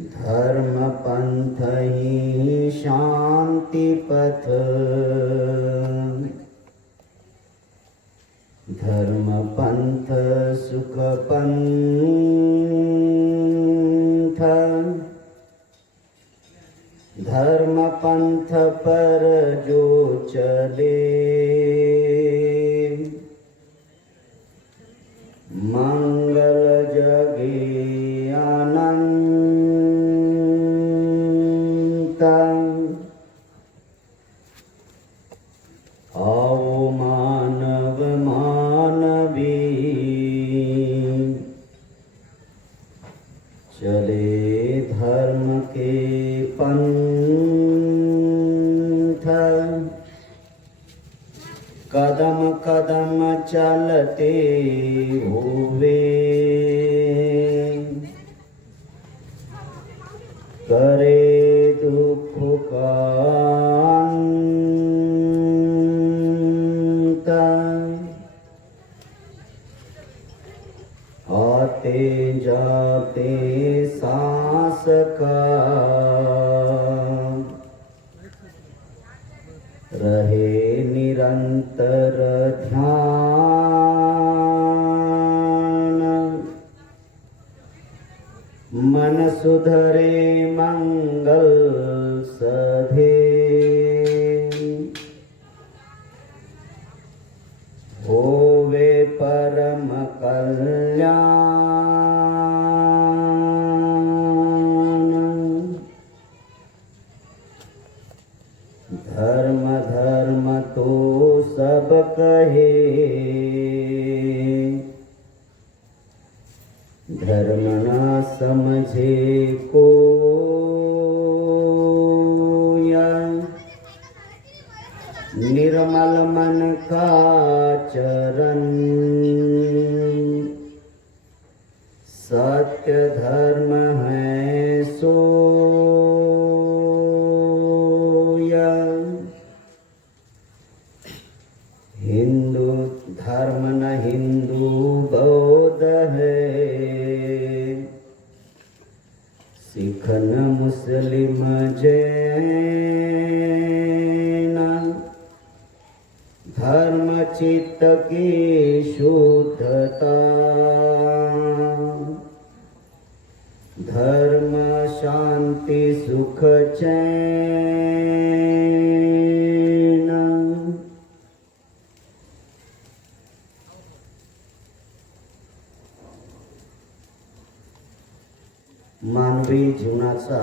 धर्म पंथ ही शांति पथ, धर्म पंथ सुख पंथ, धर्म पंथ पर जो चले मंगल जगे अनंत। आओ मानव मानवी चले धर्म के पंथ, कदम कदम चलते हुए करे दुख का अंत। आते जाते सांस का रहे निरंतर ध्यान, मन सुधरे मंगल सधे होवे परम कल्याण। धर्म धर्म तो सब कहे, धर्म न समझे कोई, निर्मल मन का चरण सत्य धर्म है सोय। हिंदू धर्म न हिंदू बौद्ध है, सिख न मुस्लिम जैन, धर्म चित्त की शुद्धता, धर्म शांति सुख चैन। मानवी जीवनाचा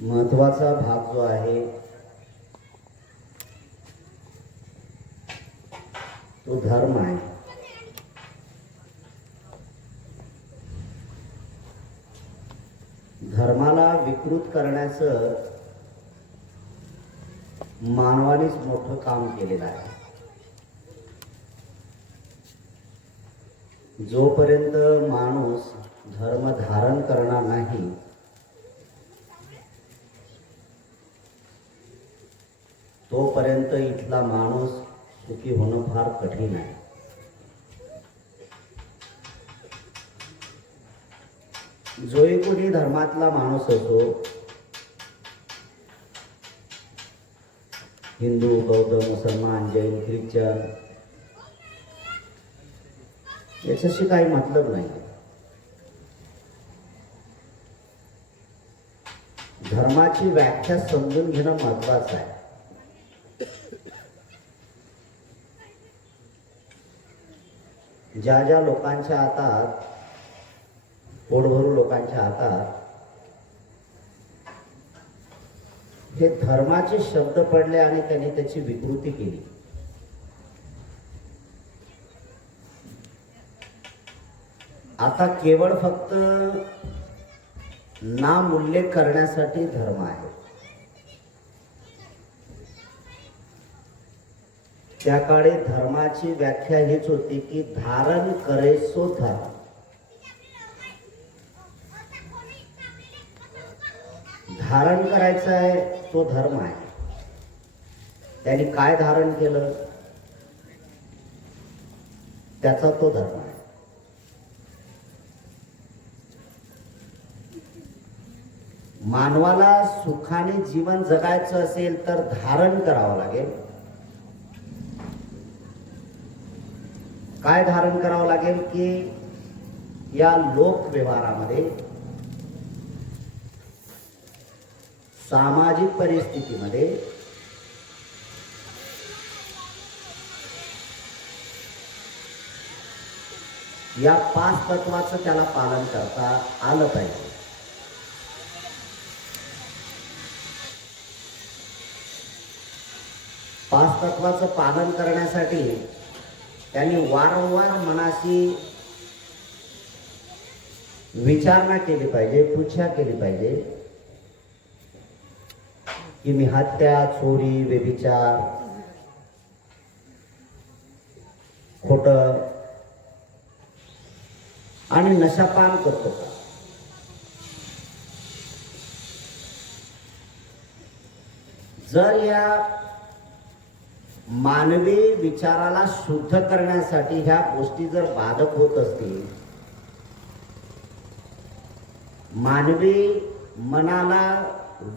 महत्वाचा भाग जो आहे तो धर्म आहे। धर्माला विकृत करण्याचं मानवानेच मोठं काम केलेलं आहे। जोपर्यंत माणूस धर्म धारण करणार नाही तोपर्यंत इथला माणूस सुखी होणं फार कठीण आहे। जोही कोणी धर्मातला माणूस असो, हिंदू बौद्ध मुसलमान जैन ख्रिश्चन, याच्याशी काही मतलब नाही। धर्माची व्याख्या समजून घेणं महत्वाचं आहे। ज्या ज्या लोकांच्या हातात, पोटभरू लोकांच्या हातात हे धर्माचे शब्द पडले आणि त्यांनी त्याची विकृती केली। आता केवळ फक्त नाम उल्लेख करण्यासाठी धर्म आहे। त्या काळी धर्माची व्याख्या हीच होती की धारण करे सो धर्म। धारण करायचा आहे तो धर्म आहे। त्यांनी काय धारण केलं त्याचा तो धर्म आहे. मानवाला सुखाने जीवन जगायचं असेल तर धारण करावं लागेल. काय धारण करावं लागेल की या लोक व्यवहारामध्ये, सामाजिक परिस्थितीमध्ये या 5 तत्वाचं त्याला पालन करता आलं पाहिजे. पाच तत्वाचं पालन करण्यासाठी त्यांनी वारंवार मनाशी विचारणा केली पाहिजे, पृच्छा केली पाहिजे की मी हत्या, चोरी, व्यभिचार, खोटं आणि नशापान करतो का? जर या मानवी विचाराला शुद्ध करण्यासाठी ह्या गोष्टी जर बाधक होत असतील, मानवी मनाला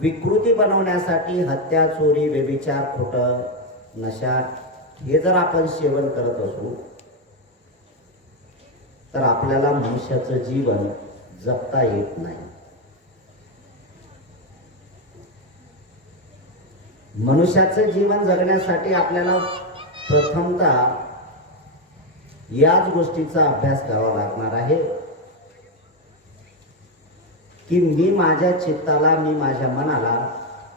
विकृती बनवण्यासाठी हत्या, चोरी, व्यभिचार, खोटं, नशा हे जर आपण सेवन करत असू तर आपल्याला मनुष्याचं जीवन जगता येत नाही. मनुष्याचं जीवन जगण्यासाठी आपल्याला प्रथमतः याच गोष्टीचा अभ्यास करावा लागणार आहे की मी माझ्या चित्ताला, मी माझ्या मनाला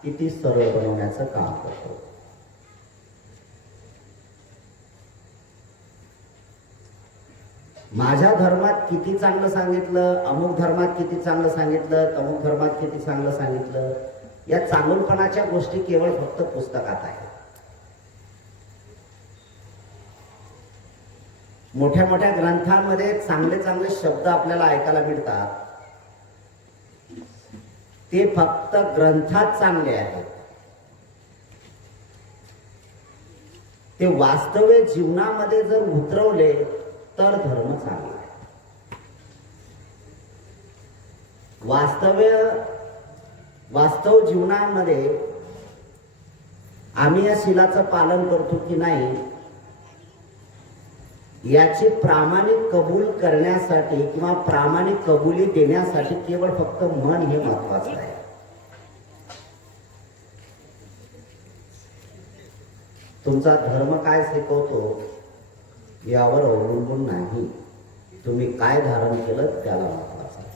किती सरळ बनवण्याचं काम करतो. माझ्या धर्मात किती चांगलं सांगितलं, अमुक धर्मात किती चांगलं सांगितलं, अमुक धर्मात किती चांगलं सांगितलं, या चांगुलपणाच्या गोष्टी केवळ फक्त पुस्तकात आहेत. मोठ्या मोठ्या ग्रंथांमध्ये चांगले चांगले शब्द आपल्याला ऐकायला मिळतात, ते फक्त ग्रंथात चांगले आहेत. ते वास्तव जीवनामध्ये जर उतरवले तर धर्म चांगला आहे. वास्तव जीवनामध्ये आम्ही या शीलाचं पालन करतो की नाही याची प्रामाणिक कबूल करण्यासाठी किंवा प्रामाणिक कबुली देण्यासाठी केवळ फक्त मन हे महत्वाचं आहे. तुमचा धर्म काय शिकवतो यावर अवलंबून नाही, तुम्ही काय धारण केलं त्याला महत्वाचं आहे.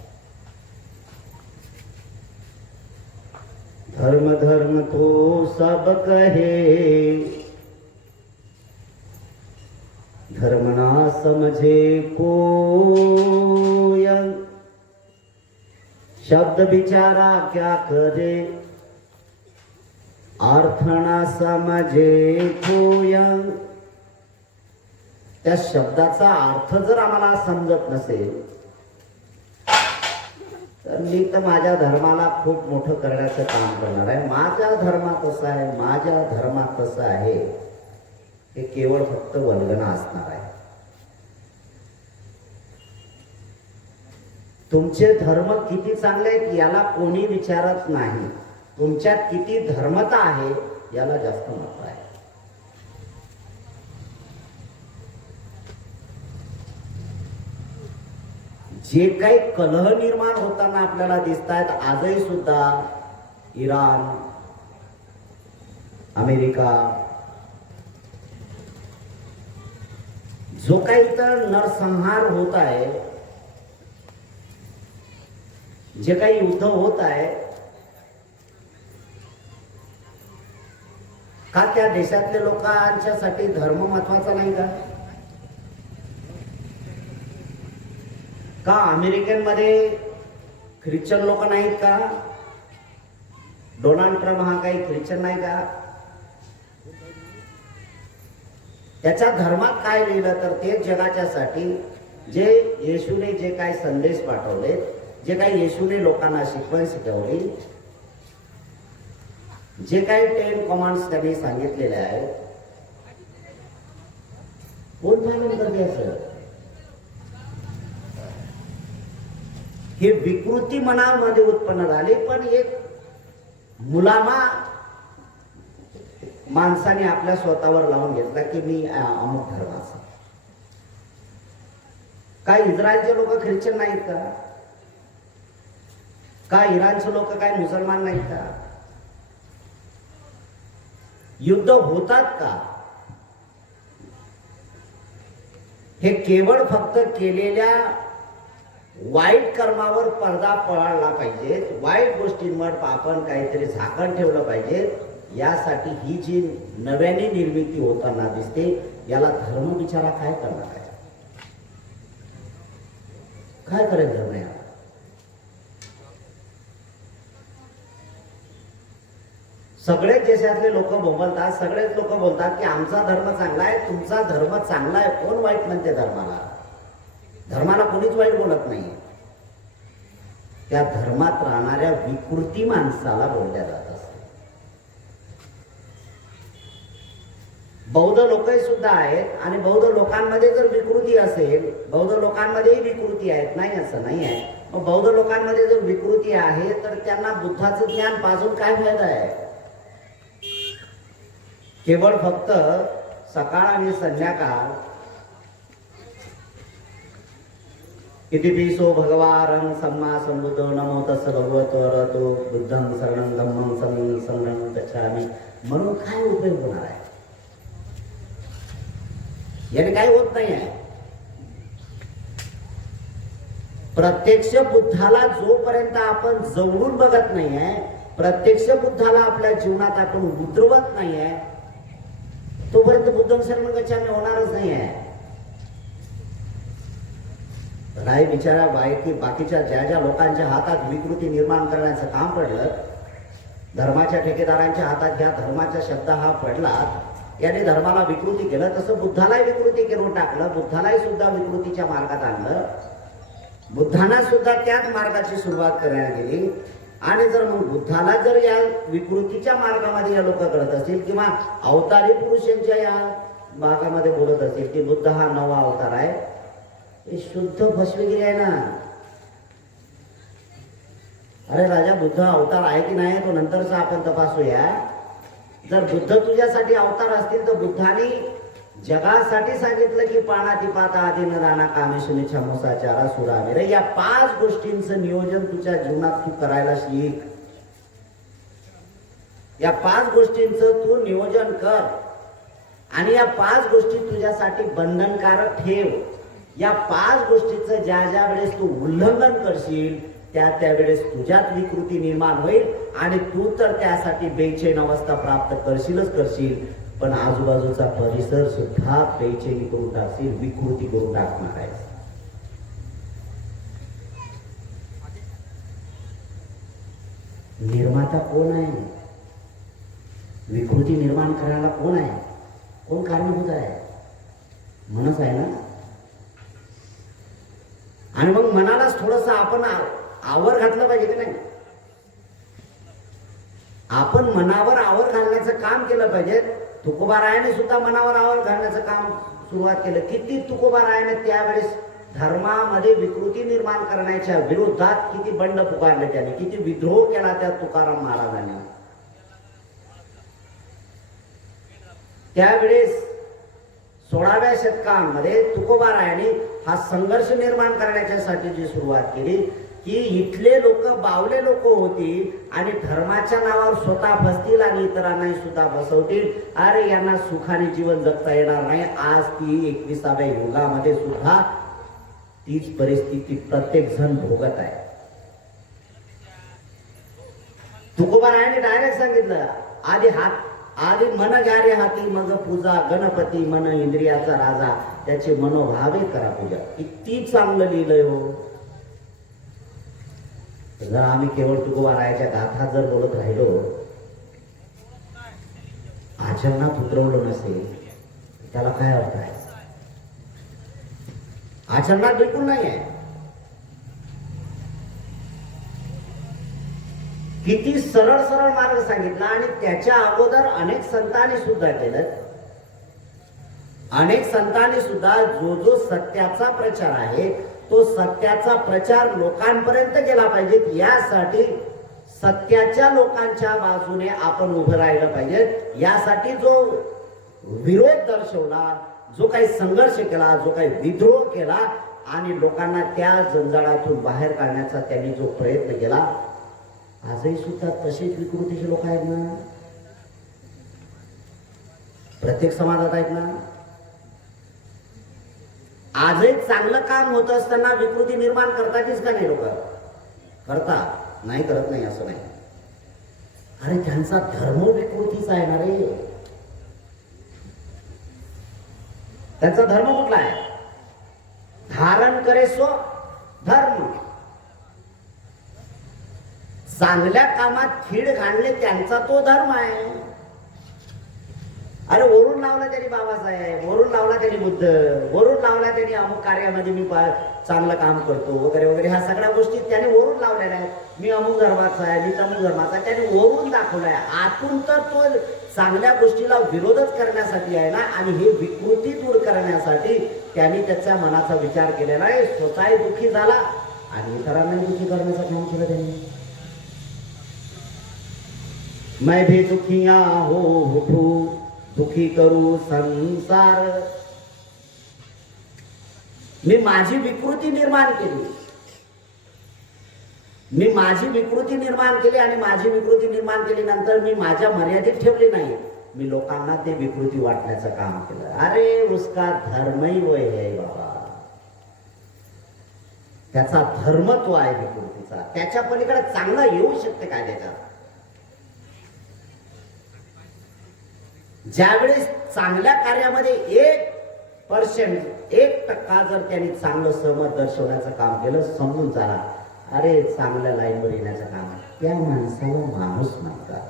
धर्म धर्म तो सब कहे, धर्म ना समझे कोय, शब्द बिचारा क्या करे, अर्थ ना समझे कोय. त्या शब्दाचा अर्थ जर आम्हाला समजत नसेल तर मी तर माझ्या धर्माला खूप मोठं करण्याचं काम करणार आहे. माझ्या धर्मात असं आहे, माझ्या धर्मात तसं आहे, हे केवळ फक्त वल्गना असणार आहे. तुमचे धर्म किती चांगले आहेत याला कोणी विचारत नाही, तुमच्यात किती धर्मता आहे याला जास्त महत्व आहे. जे काही कलह निर्माण होताना आपल्याला दिसत आहेत आजही सुद्धा, इराण, अमेरिका, जो काही इतर नरसंहार होत आहे, जे काही युद्ध होत आहे, का त्या देशातल्या लोकांच्यासाठी धर्म महत्वाचा नाही का? का अमेरिकेमध्ये ख्रिश्चन लोक नाहीत का? डोनाल्ड ट्रम्प हा काही ख्रिश्चन नाही का? त्याच्या धर्मात काय लिहिलं तर ते जगाच्यासाठी जे येशूने जे काही संदेश पाठवले, जे काही येशूने लोकांना शिकवण शिकवली, जे काही 10 कमांड्स त्यांनी सांगितलेले आहेत, कोण पालन करते असं? हे विकृती मनामध्ये उत्पन्न झाली, पण एक मुलामा माणसाने आपल्या स्वतःवर लावून घेतला की मी अमुक धर्माचा. काय इस्रायलचे लोक ख्रिश्चन नाहीत का? काय इराणचे लोक काय मुसलमान नाहीत का? युद्ध होतात का? हे केवळ फक्त केलेल्या वाईट कर्मावर पडदा पडला पाहिजे, वाईट गोष्टींवर आपण काहीतरी झाकण ठेवलं पाहिजे. यासाठी ही जी नव्याने निर्मिती होताना दिसते, याला धर्म बिचारा काय करणार आहे? काय करेल धर्म याला? सगळेच देशातले लोक बोलतात, सगळेच लोक बोलतात की आमचा धर्म चांगला आहे, तुमचा धर्म चांगला आहे. कोण वाईट म्हणते धर्माला? धर्माला कोणीच वाईट बोलत नाही. त्या धर्मात राहणाऱ्या विकृती माणसाला बोलल्या जात असते. बौद्ध लोकही सुद्धा आहेत आणि बौद्ध लोकांमध्ये जर विकृती असेल, बौद्ध लोकांमध्येही विकृती आहेत, नाही असं नाही आहे. मग बौद्ध लोकांमध्ये जर विकृती आहे तर त्यांना बुद्धाचं ज्ञान पाजून काय फायदा आहे? केवळ फक्त सकाळ आणि संध्याकाळ इतिपिसो भगवान सम्मा संबुद्धो नमो तस् भगवतो अरहतो बुद्धं शरणं धम्मं संघं गच्छामि म्हणून काय उपयोग होणार आहे? याने काही होत नाही आहे. प्रत्यक्ष बुद्धाला जोपर्यंत आपण जवळून बघत नाही आहे, प्रत्यक्ष बुद्धाला आपल्या जीवनात आपण उतरवत नाही आहे, तोपर्यंत बुद्धं शरणं गच्छामि होणारच नाही आहे. राय बिचारा बाकीच्या ज्या लोकांच्या हातात विकृती निर्माण करण्याचं काम पडलं, धर्माच्या ठेकेदारांच्या हातात ज्या धर्माचा शब्द हा पडला, याने धर्माला विकृती केलं. तसं बुद्धालाही विकृती करून टाकलं, बुद्धालाही सुद्धा विकृतीच्या मार्गात आणलं, बुद्धांना सुद्धा त्याच मार्गाची सुरुवात करण्यात गेली. आणि जर मग बुद्धाला जर या विकृतीच्या मार्गामध्ये या लोक करत असतील किंवा अवतारी पुरुषांच्या या भागामध्ये बोलत असतील की बुद्ध हा नवा अवतार आहे, हे शुद्ध फसवेगिरी आहे ना. अरे राजा, बुद्ध अवतार आहे की नाही तो नंतरचा आपण तपासूया. जर बुद्ध तुझ्यासाठी अवतार असतील तर बुद्धाने जगासाठी सांगितलं की पाणाती पाता आधी न दाना कामेशुनी छमोसाचारा सुरावेर, या 5 गोष्टींचं नियोजन तुझ्या जीवनात तू करायला शिक. या 5 गोष्टींचं तू नियोजन कर आणि या 5 गोष्टी तुझ्यासाठी बंधनकारक ठेव. या 5 गोष्टींचं ज्या वेळेस तू उल्लंघन करशील त्यावेळेस तुझ्यात विकृती निर्माण होईल आणि तू तर त्यासाठी बेचैन अवस्था प्राप्त करशील, पण आजूबाजूचा परिसर सुद्धा बेचैनी करून टाकशील, विकृती करून टाकणार आहे. निर्माता कोण आहे? विकृती निर्माण करायला कोण आहे? कोण कारणीभूत आहे? मनच आहे ना. आणि मग मनालाच थोडस आपण आवर घातलं पाहिजे की नाही? आपण मनावर आवर घालण्याचं काम केलं पाहिजे. तुकोबारायाने सुद्धा मनावर आवर घालण्याचं काम सुरुवात केलं. किती तुकोबारायाने त्यावेळेस धर्मामध्ये विकृती निर्माण करण्याच्या विरोधात किती बंड पुकारले, त्याने किती विद्रोह केला त्या तुकाराम महाराजांनी. त्यावेळेस 16व्या शतकामध्ये तुकोबारायाने हा संघर्ष निर्माण करण्याच्यासाठी जी सुरुवात केली की इथले लोक बावले लोक होती आणि धर्माच्या नावावर स्वतः बसतील आणि इतरांनाही सुद्धा बसवतील. अरे यांना सुखाने जीवन जगता येणार नाही. आज ती 21व्या युगामध्ये सुद्धा तीच परिस्थिती प्रत्येक जण भोगत आहे. तुकोबारायाने डायरेक्ट सांगितलं, आधी मन घ्या रे हाती, मग पूजा गणपती, मन इंद्रियाचा राजा, त्याचे मनोभावे करा पूजा. किती चांगलं लिहिलंय हो. जर आम्ही केवळ तुकोबारायाच्या गाथा जर बोलत राहिलो, आचरणात उतरवलं नसेल, त्याला काय अर्थ आहे? आचरणात बिलकुल नाही आहे. किती सरळ सरळ मार्ग सांगितला आणि त्याच्या अगोदर अनेक संतांनी सुद्धा केलं. अनेक संतांनी सुद्धा जो जो सत्याचा प्रचार आहे तो सत्याचा प्रचार लोकांपर्यंत गेला पाहिजे, यासाठी सत्याच्या लोकांच्या बाजूने आपण उभं राहिलं पाहिजे. यासाठी जो विरोध दर्शवला, जो काही संघर्ष केला, जो काही विद्रोह केला आणि लोकांना त्या जंजाळातून बाहेर काढण्याचा त्यांनी जो प्रयत्न केला, आजही सुद्धा तसेच विकृतीचे लोक आहेत ना, प्रत्येक समाजात आहेत ना. आजही चांगलं काम होत असताना विकृती निर्माण करतातच का नाही? लोक करतात, नाही करत नाही असं नाही. अरे त्यांचा धर्म विकृतीचा आहे ना रे. त्यांचा धर्म कुठला आहे? धारण करे सो धर्म. चांगल्या कामात खीड घालणे त्यांचा तो धर्म आहे. अरे वरून लावला त्यांनी बाबासाहेब, वरून लावला त्यांनी बुद्ध, वरून लावला त्यांनी अमुक कार्यामध्ये मी चांगलं काम करतो वगैरे वगैरे, ह्या सगळ्या गोष्टी त्यांनी वरून लावलेल्या आहेत. मी अमुक धर्माचा आहे, मी तमुक धर्माचा, त्यांनी वरून दाखवलाय. आतून तर तो चांगल्या गोष्टीला विरोधच करण्यासाठी आहे ना. आणि हे विकृती दूर करण्यासाठी त्यांनी त्याच्या मनाचा विचार केलेला आहे. स्वतःही दुःखी झाला आणि इतरांनाही दुःखी करण्याचं काम केलं त्यांनी. मैं भी दुखिया हो दुखी करू संसार. मी माझी विकृती निर्माण केली, मी माझी विकृती निर्माण केली आणि माझी विकृती निर्माण केल्यानंतर मी माझ्या मर्यादेत ठेवली नाही, मी लोकांना ते विकृती वाटण्याचं काम केलं. अरे उसका धर्मही वय है बाबा, त्याचा धर्म तो आहे विकृतीचा. त्याच्या पलीकडे चांगलं येऊ शकते काय त्याच्यात? ज्यावेळेस चांगल्या कार्यामध्ये 1% 1% जर त्यांनी चांगलं सहमत दर्शवण्याचं काम केलं, समजून चला अरे चांगल्या लाईनवर येण्याचं काम आहे, त्या माणसाला माणूस म्हणतात.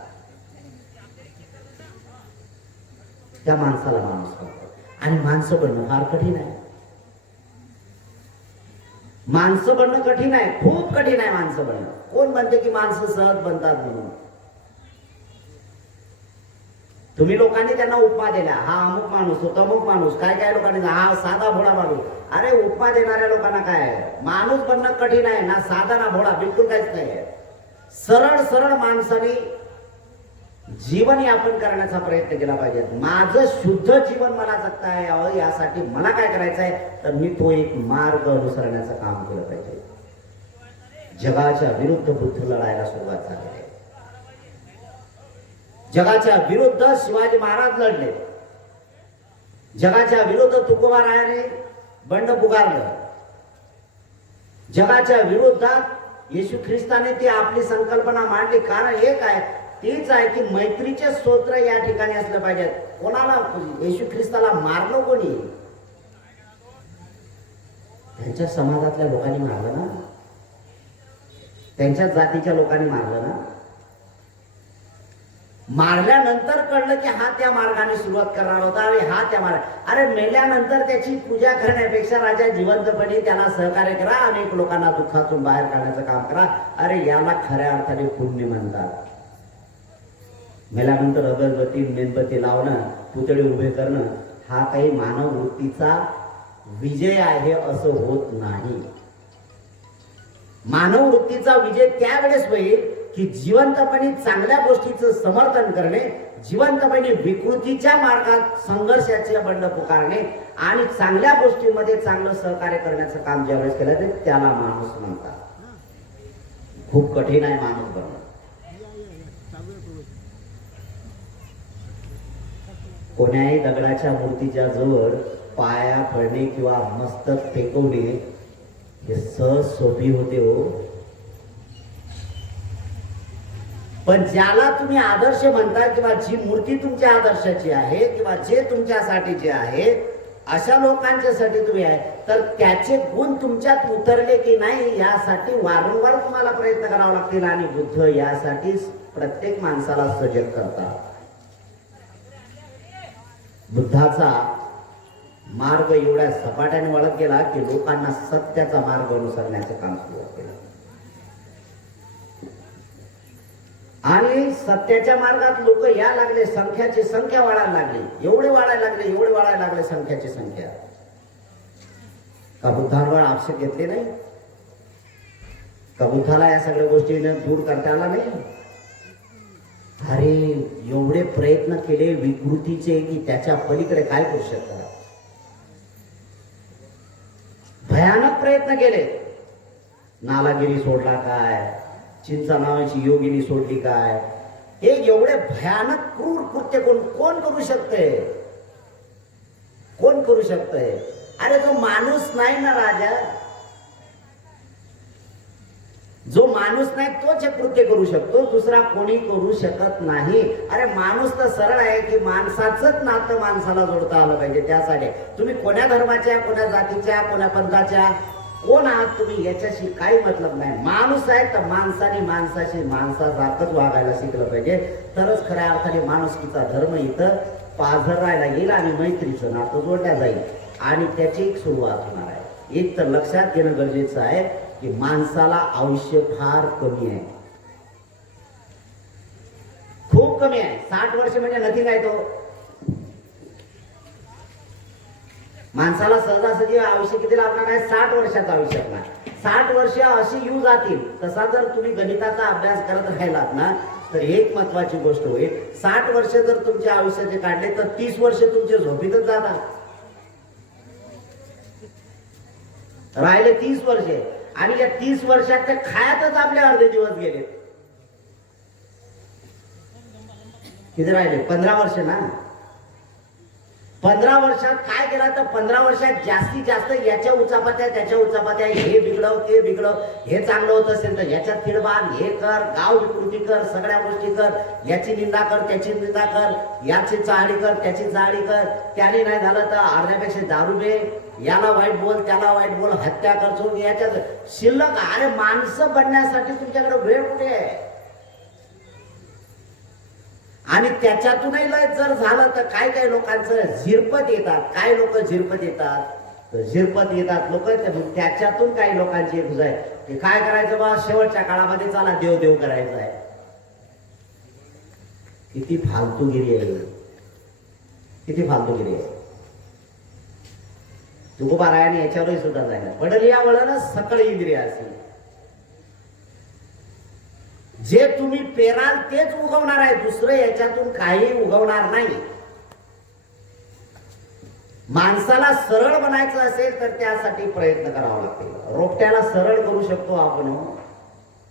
त्या माणसाला माणूस म्हणतात. आणि माणसं बनणं फार कठीण आहे. माणसं बनणं कठीण आहे, खूप कठीण आहे माणसं बनणं. कोण म्हणते की माणसं सहज बनतात म्हणून? तुम्ही लोकांनी त्यांना उपमा दिल्या, हा अमुक माणूस होता, अमुक माणूस, काय काय लोकांनी हा साधा भोळा माणूस. अरे उपमा देणाऱ्या लोकांना काय, माणूस बनणं कठीण आहे ना, साधा ना भोळा, बिलकुल काहीच नाही. सरळ सरळ माणसाने जीवन यापन करण्याचा प्रयत्न केला पाहिजे. माझं शुद्ध जीवन मला जगता यावं यासाठी मला काय करायचं आहे, तर मी तो एक मार्ग अनुसरण्याचं काम केलं पाहिजे. जगाच्या विरुद्ध बुद्ध लढायला सुरुवात झाली आहे. जगाच्या विरुद्ध शिवाजी महाराज लढले, जगाच्या विरुद्ध तुकोबारायाने बंड पुकारलं, जगाच्या विरोधात येशू ख्रिस्ताने ती आपली संकल्पना मांडली. कारण एक आहे, तीच आहे की मैत्रीचे स्तोत्र या ठिकाणी असलं पाहिजे. कोणाला? येशू ख्रिस्ताला मारलं कोणी? त्यांच्या समाजातल्या लोकांनी मारलं ना, त्यांच्या जातीच्या लोकांनी मारलं ना. मारल्यानंतर कळलं की हा त्या मार्गाने सुरुवात करणार होता आणि हा त्या मार्ग. अरे मेल्यानंतर त्याची पूजा करण्यापेक्षा राजा जिवंतपणे त्याला सहकार्य करा, अनेक लोकांना दुःखातून बाहेर काढण्याचं काम करा. अरे याला खऱ्या अर्थाने पुण्य म्हणतात. मेल्यानंतर अगरबत्ती मेणबत्ती लावणं, पुतळे उभे करणं हा काही मानव वृत्तीचा विजय आहे असं होत नाही. मानव वृत्तीचा विजय त्यावेळेस होईल की जिवंतपणे चांगल्या गोष्टीचं समर्थन करणे, जिवंतपणे विकृतीच्या मार्गात संघर्षाचे बंड पुकारणे आणि चांगल्या गोष्टींमध्ये चांगलं सहकार्य करण्याचं काम ज्यावेळेस केलं ते त्याला माणूस म्हणतात. खूप कठीण आहे माणूस बनणं. कोण्याही दगडाच्या मूर्तीच्या जवळ पाया पडणे किंवा मस्तक टेकवणे हे सहज सोपी होते हो. पण ज्याला तुम्ही आदर्श म्हणता किंवा जी मूर्ती तुमच्या आदर्शाची आहे किंवा जे तुमच्यासाठीचे आहे, अशा लोकांच्यासाठी तुम्ही आहे, तर त्याचे गुण तुमच्यात उतरले की नाही यासाठी वारंवार तुम्हाला प्रयत्न करावा लागतील. आणि बुद्ध यासाठी प्रत्येक माणसाला सजग करतात. बुद्धाचा मार्ग एवढ्या सपाट्याने वळत गेला की लोकांना सत्याचा मार्ग अनुसरण्याचं काम सुरू केलं. आणि सत्याच्या मार्गात लोक या लागले, संख्याची संख्या वाढायला लागली, एवढे वाढायला लागले संख्याची संख्या. का बुद्धांवर आक्षेप घेतले नाही? का बुद्धाला या सगळ्या गोष्टीने दूर करता आला नाही? अरे एवढे प्रयत्न केले विकृतीचे की त्याच्या पलीकडे काय करू शकतात. भयानक प्रयत्न केले. नालागिरी सोडला काय, चिंचा नावाची योगिनी सोडली काय, हे एवढे भयानक क्रूर कृत्य कोण करू शकते? कोण करू शकते? अरे जो माणूस नाही ना राजा, जो माणूस नाही तोच हे कृत्य करू शकतो, दुसरा कोणी करू शकत नाही. अरे माणूस तर सरळ आहे की माणसाचंच नातं माणसाला जोडता आलं पाहिजे. त्यासाठी तुम्ही कोण्या धर्माच्या, कोण्या जातीच्या, कोण्या पंथाच्या, कोण आहात तुम्ही याच्याशी काही मतलब नाही. माणूस आहे तर माणसाने माणसाशी माणसासारखंच वागायला शिकलं पाहिजे, तरच खऱ्या अर्थाने माणुसकीचा धर्म इथं पाझरायला येईल आणि मैत्रीचं नातं जोडल्या जाईल आणि त्याची एक सुरुवात होणार आहे. एक तर लक्षात घेणं गरजेचं आहे की माणसाला आयुष्य फार कमी आहे, खूप कमी आहे. 60 वर्ष म्हणजे नथिंग आहे. तो माणसाला सहजासहजी आयुष्य किती लागणार आहे? 60 वर्षाचं आयुष्य असणार. 60 वर्ष अशी येऊ जातील. तसा जर तुम्ही गणिताचा अभ्यास करत राहिलात ना तर एक महत्वाची गोष्ट होईल, 60 वर्ष जर तुमच्या आयुष्याचे काढले तर 30 वर्ष तुमचे झोपीतच जातात, राहिले 30 वर्षे. आणि या 30 वर्षात त्या खायातच आपले अर्धे दिवस गेले. किती राहिले? 15 वर्ष ना. 15 वर्षात काय केलं तर 15 वर्षात जास्तीत जास्त याच्या उचापात्या त्याच्या उचापात्या, हे बिघडव ते बिघडव, हे चांगलं होत असेल तर याच्यात खिडबाण, हे कर, गाव विकृती कर, सगळ्या गोष्टी कर, याची निंदा कर त्याची निंदा कर, याची चाळी कर त्याची चाळी कर, त्याने नाही झालं तर अर्ध्यापेक्षा दारू दे, याला वाईट बोल त्याला वाईट बोल, हत्या करतो, याच्यात शिल्लक. अरे माणसं बनण्यासाठी तुमच्याकडे वेळ कुठे आहे? आणि त्याच्यातूनही लय जर झालं तर काय काय लोकांचं झिरपत येतात. काय लोक झिरपत येतात, झिरपत येतात लोक. त्याच्यातून काही लोकांची एक आहे की काय करायचं बा, शेवटच्या काळामध्ये चला देव देव करायचं आहे. किती फालतूगिरी आहे, किती फालतूगिरी आहे. तुकोबारायाने याच्यावरही सुद्धा जायला पडल या वळण सकळ इंद्रिय असेल. जे तुम्ही पेराल तेच उगवणार आहे, दुसरं याच्यातून काही उगवणार नाही. माणसाला सरळ बनायचं असेल तर त्यासाठी प्रयत्न करावा लागतील. रोपट्याला सरळ करू शकतो आपण,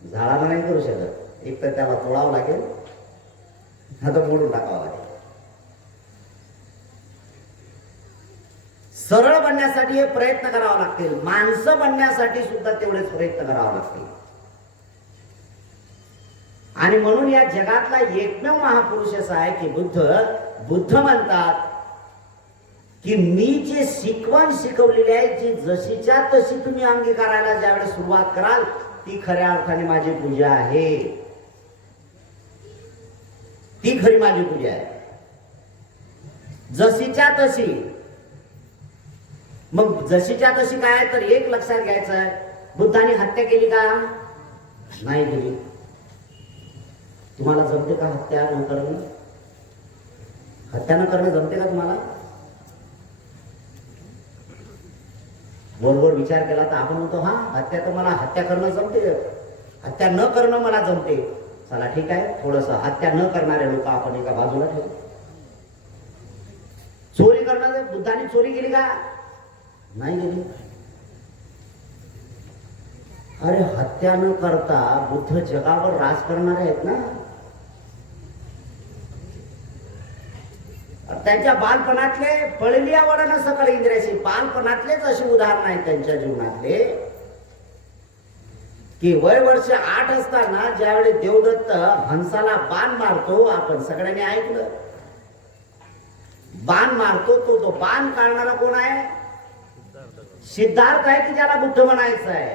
झाडाला नाही करू शकत. एक तर त्याला तोडावं लागेल, आता मोडून टाकावं लागेल. सरळ बनण्यासाठी हे प्रयत्न करावे लागतील. माणसं बनण्यासाठी सुद्धा तेवढेच प्रयत्न करावे लागतील. आणि म्हणून या जगातला एकमेव महापुरुष असा आहे की बुद्ध म्हणतात की मी जे शिकवण शिकवलेली आहे, जी जशीच्या तशी तुम्ही अंगीकारायला ज्यावेळेस सुरुवात कराल ती खऱ्या अर्थाने माझी पूजा आहे, ती खरी माझी पूजा आहे. जशीच्या तशी. मग जशीच्या तशी काय तर एक लक्षात घ्यायचं आहे, बुद्धाने हत्या केली का? नाही केली. तुम्हाला जमते का हत्या न करणं? हत्या न करणं जमते का तुम्हाला? बरोबर विचार केला तर आपण म्हणतो हा हत्या तर मला हत्या करणं जमते, हत्या न करणं मला जमते. चला ठीक आहे, थोडस हत्या न करणारे लोक आपण एका बाजूला ठेवू. चोरी करणारे, बुद्धाने चोरी केली का? नाही केली. अरे हत्या न करता बुद्ध जगावर राज करणारे आहेत ना. त्यांच्या बालपणातले पळलिया वडणं सकळ इंद्रियाशी, बालपणातलेच असे उदाहरण आहेत त्यांच्या जीवनातले की वय वर्ष 8 असताना ज्यावेळी देवदत्त हंसाला बाण मारतो, आपण सगळ्यांनी ऐकलं, बाण मारतो तो बाण काढणारा कोण आहे? सिद्धार्थ आहे की ज्याला बुद्ध म्हणायचं आहे.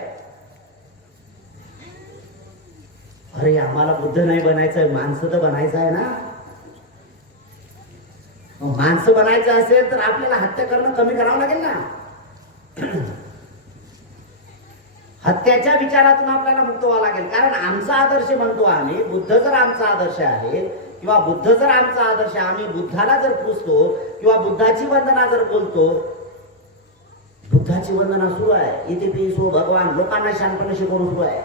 अरे आम्हाला बुद्ध नाही बनायचंय, माणसं तर बनायचं आहे ना. माणसं बनायचं असेल तर आपल्याला हत्या करणं कमी करावं लागेल ना. हत्याच्या विचारातून आपल्याला मुक्त व्हावं लागेल. कारण आमचा आदर्श म्हणतो आम्ही, बुद्ध जर आमचा आदर्श आहे किंवा बुद्ध जर आमचा आदर्श आहे, आम्ही बुद्धाला जर पुजतो किंवा बुद्धाची वंदना जर बोलतो, बुद्धाची वंदना सुरू आहे, इथे पिसो भगवान, लोकांना शांतपणे शिकवून सुरू आहे.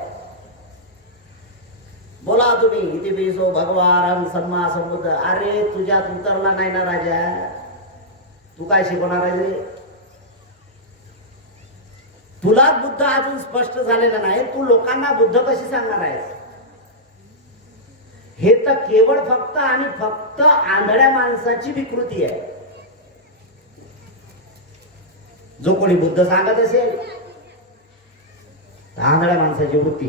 बोला तुम्ही इथे पिसो भगवान सन्मा संबुद्ध. अरे तुझ्यात उतरला नाही ना राजा, तू काय शिकवणार आहे रे? तुला बुद्ध अजून स्पष्ट झालेला नाही, तू लोकांना बुद्ध कशी सांगणार आहेस? हे तर केवळ फक्त आणि फक्त आंधळ्या माणसाची विकृती आहे. जो कोणी बुद्ध सांगत असेल, आंधळ्या माणसाची वृत्ती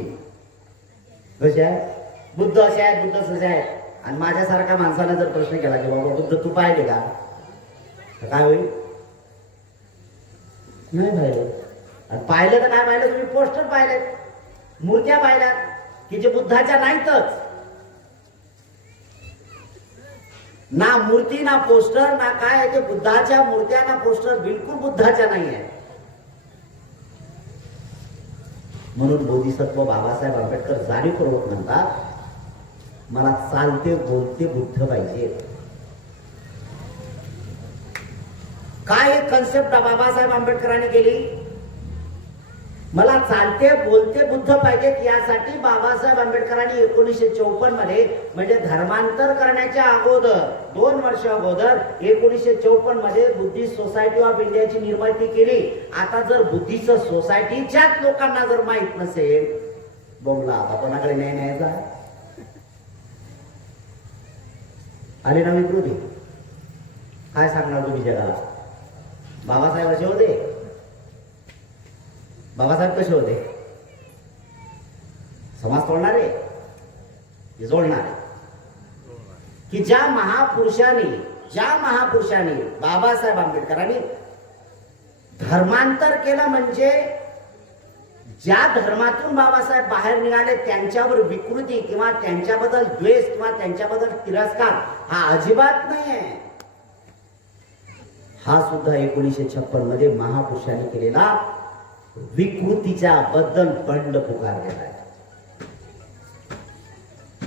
कशी आहे? बुद्ध असे आहेत, बुद्ध तसे आहेत. आणि माझ्यासारख्या माणसाने जर प्रश्न केला की बाबा बुद्ध तू पाहिले का, तर काय होईल? नाही पाहिले. पाहिलं तर काय पाहिलं? तुम्ही पोस्टर पाहिलेत, मूर्त्या पाहिल्यात की जे बुद्धाच्या नाहीतच. ना मूर्ती ना पोस्टर ना काय आहे ते बुद्धाच्या मूर्त्या ना पोस्टर बिलकुल बुद्धाच्या नाही आहे. म्हणून बोधिसत्व बाबासाहेब आंबेडकर जाणीवपूर्वक म्हणतात, मला चालते बोलते बुद्ध पाहिजे. काय कन्सेप्ट बाबासाहेब आंबेडकरांनी केली? मला चालते बोलते बुद्ध पाहिजेत. यासाठी बाबासाहेब आंबेडकरांनी 1954 मध्ये म्हणजे धर्मांतर करण्याच्या अगोदर 2 वर्ष अगोदर 1954 मध्ये बुद्धिस्ट सोसायटी ऑफ इंडियाची निर्मिती केली. आता जर बुद्धिस्ट सोसायटीच्याच लोकांना जर माहित नसेल, बोमला आता कोणाकडे न्याय न्यायचा? आली ना विकृती. काय सांगणार तुम्ही जगाला? बाबासाहेब असे होते? बाबासाहेब कसे होते? समाज तोडणारे हे जोडणारे. की ज्या महापुरुषांनी बाबासाहेब आंबेडकरांनी धर्मांतर केलं, म्हणजे ज्या धर्मातून बाबासाहेब बाहेर निघाले त्यांच्यावर विकृती किंवा त्यांच्याबद्दल द्वेष किंवा त्यांच्याबद्दल तिरस्कार हा अजिबात नाही आहे. हा सुद्धा 1956 मध्ये महापुरुषांनी केलेला विकृतीच्या बद्दल बंड पुकारलेला आहे.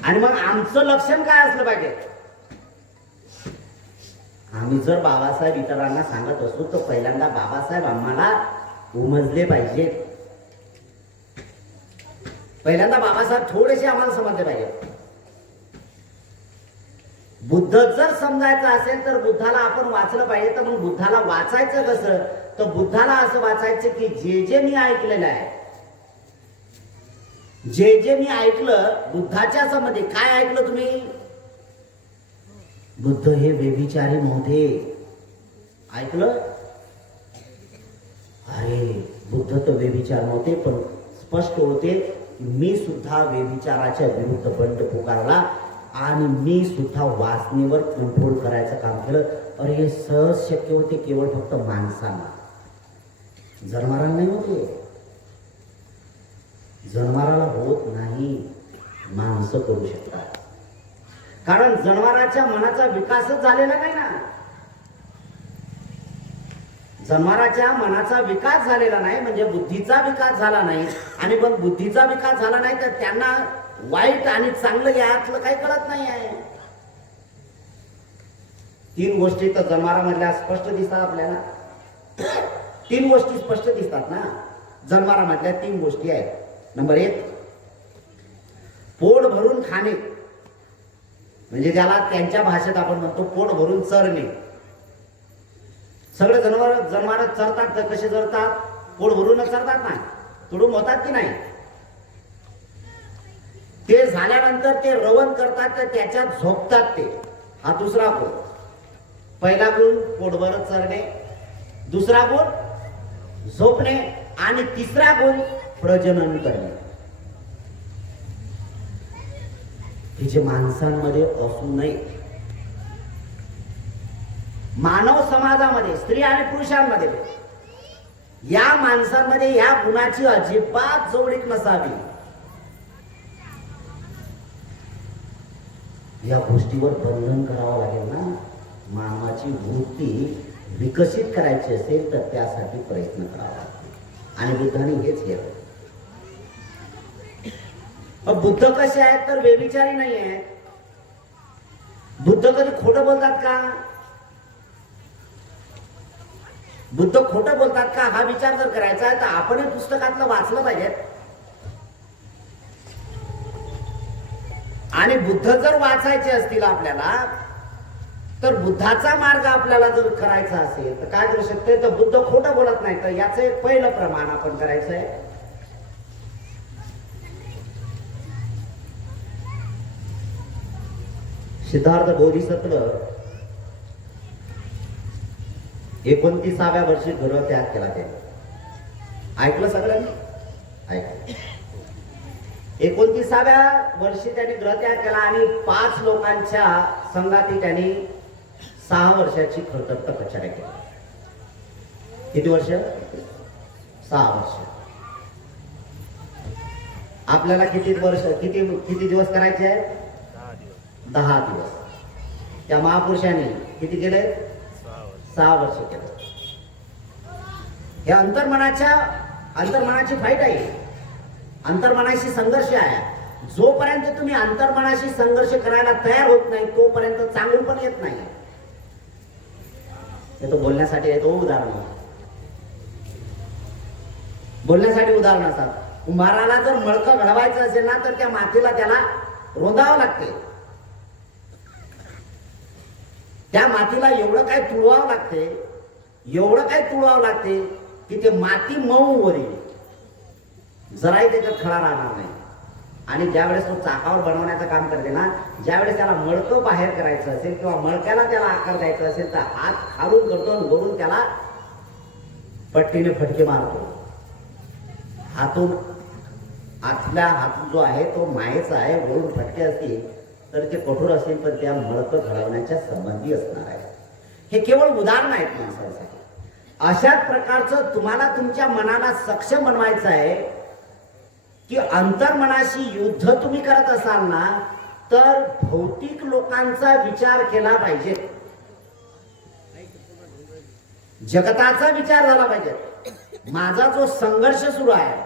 आणि मग आमचं लक्षण काय असलं पाहिजे? आम्ही जर बाबासाहेब इतरांना सांगत असू तर पहिल्यांदा बाबासाहेब आम्हाला उमजले पाहिजेत. पहिल्यांदा बाबासाहेब थोडेसे आम्हाला समजले पाहिजे. बुद्ध जर समजायचं असेल तर बुद्धाला आपण वाचलं पाहिजे. तर मग बुद्धाला वाचायचं कसं? तर बुद्धाला असं वाचायचं की जे मी ऐकलेलं आहे, जे मी ऐकलं बुद्धाच्या संबंधी. काय ऐकलं तुम्ही? बुद्ध हे व्यभिचारी नव्हते. ऐकलं? अरे बुद्ध तर व्यभिचार नव्हते, पण स्पष्ट होते मी सुद्धा व्यभिचाराच्या विरुद्ध बंड पुकारला आणि मी सुद्धा वासनेवर कंट्रोल करायचं काम केलं. अरे हे सहज शक्य होते केवळ फक्त माणसांना, जनावरांना नाही होते. जनावराला होत नाही, माणसं करू शकतात. कारण जनावराच्या मनाचा विकासच झालेला नाही ना. जनावराच्या मनाचा विकास झालेला नाही म्हणजे बुद्धीचा विकास झाला नाही. आणि मग बुद्धीचा विकास झाला नाही तर त्यांना वाईट आणि चांगलं यातलं काही कळत नाही आहे. 3 गोष्टी तर जनावरांमधल्या स्पष्ट दिसतात आपल्याला. 3 गोष्टी स्पष्ट दिसतात ना जनावरांमधल्या. 3 गोष्टी आहेत. नंबर 1, पोट भरून खाणे, म्हणजे ज्याला त्यांच्या भाषेत आपण म्हणतो पोट भरून चरणे. सगळे जनावर चरतात तर कसे चरतात? पोट भरूनच चरतात ना, तुडून होतात की नाही. ते झाल्यानंतर ते रवण करतात तर त्याच्यात झोपतात ते. हा दुसरा गुण. पहिला गुण पोटभर चरणे, दुसरा गुण झोपणे आणि तिसरा गुण प्रजनन करणे. हे जे माणसांमध्ये असू नये. मानव समाजामध्ये स्त्री आणि पुरुषांमध्ये या माणसांमध्ये या गुणाची अजिबात जोडीक नसावी. या गोष्टीवर बंधन करावं लागेल ना. मानवाची वृत्ती विकसित करायची असेल तर त्यासाठी प्रयत्न करावा. आणि बुद्धाने हेच केलं. मग बुद्ध कसे आहेत तर व्यभिचारी नाही आहेत. बुद्ध कधी खोटं बोलतात का? बुद्ध खोटं बोलतात का? हा विचार जर करायचा आहे तर आपण हे पुस्तकातलं वाचलं पाहिजे. आणि बुद्ध जर वाचायचे असतील आपल्याला तर बुद्धाचा मार्ग आपल्याला जर करायचा असेल तर काय करू शकते? तर बुद्ध खोटं बोलत नाही. तर याचं एक पहिलं प्रमाण आपण करायचं आहे. सिद्धार्थ बोधिसत्व 29व्या वर्षी गृहत्याग केला त्याने. ऐकलं सगळ्यांनी? ऐकलं. 29व्या वर्षी त्यांनी गृहत्याग केला आणि 5 लोकांच्या संगाती त्यांनी 6 वर्षाची खरतर तपश्चर्या केली. किती वर्ष? 6 वर्ष. आपल्याला किती वर्ष किती दिवस करायचे आहेत? 10 दिवस. त्या महापुरुषांनी किती केले? 6 वर्ष केले. हे अंतर्मनाची फाईट आहे. अंतर्मनाशी संघर्ष आहे. जोपर्यंत तुम्ही अंतर्मनाशी संघर्ष करायला तयार होत नाही तोपर्यंत चांगलं पण येत नाही. हे तो बोलण्यासाठी आहे. तो उदाहरण बोलण्यासाठी उदाहरण असतात. कुंभाराला जर मळकं घडवायचं असेल ना तर त्या मातीला त्याला रोंदावं लागते. त्या मातीला एवढं काय तुळवावं लागते की ते माती मऊ वर येईल. जराही त्याच्यात खडा राहणार नाही. आणि ज्यावेळेस तो चाकावर बनवण्याचं काम करते ना, ज्यावेळेस त्याला मळकं बाहेर करायचं असेल किंवा मळक्याला त्याला आकार द्यायचा असेल तर हात खालून करतो आणि वरून त्याला पट्टीने फटके मारतो. हातून आतला हात जो आहे तो मायेचा आहे. वरून फटके असतील तर ते कठोर असेल पण त्या मळकं घडवण्याच्या संबंधी असणार आहे. हे केवळ उदाहरण आहेत माणसासाठी. अशाच प्रकारचं तुम्हाला तुमच्या मनाला सक्षम बनवायचं आहे की अंतर्मनाशी युद्ध तुम्ही करत असाल ना तर भौतिक लोकांचा विचार केला पाहिजे. जगताचा विचार झाला पाहिजे. माझा जो संघर्ष सुरू आहे,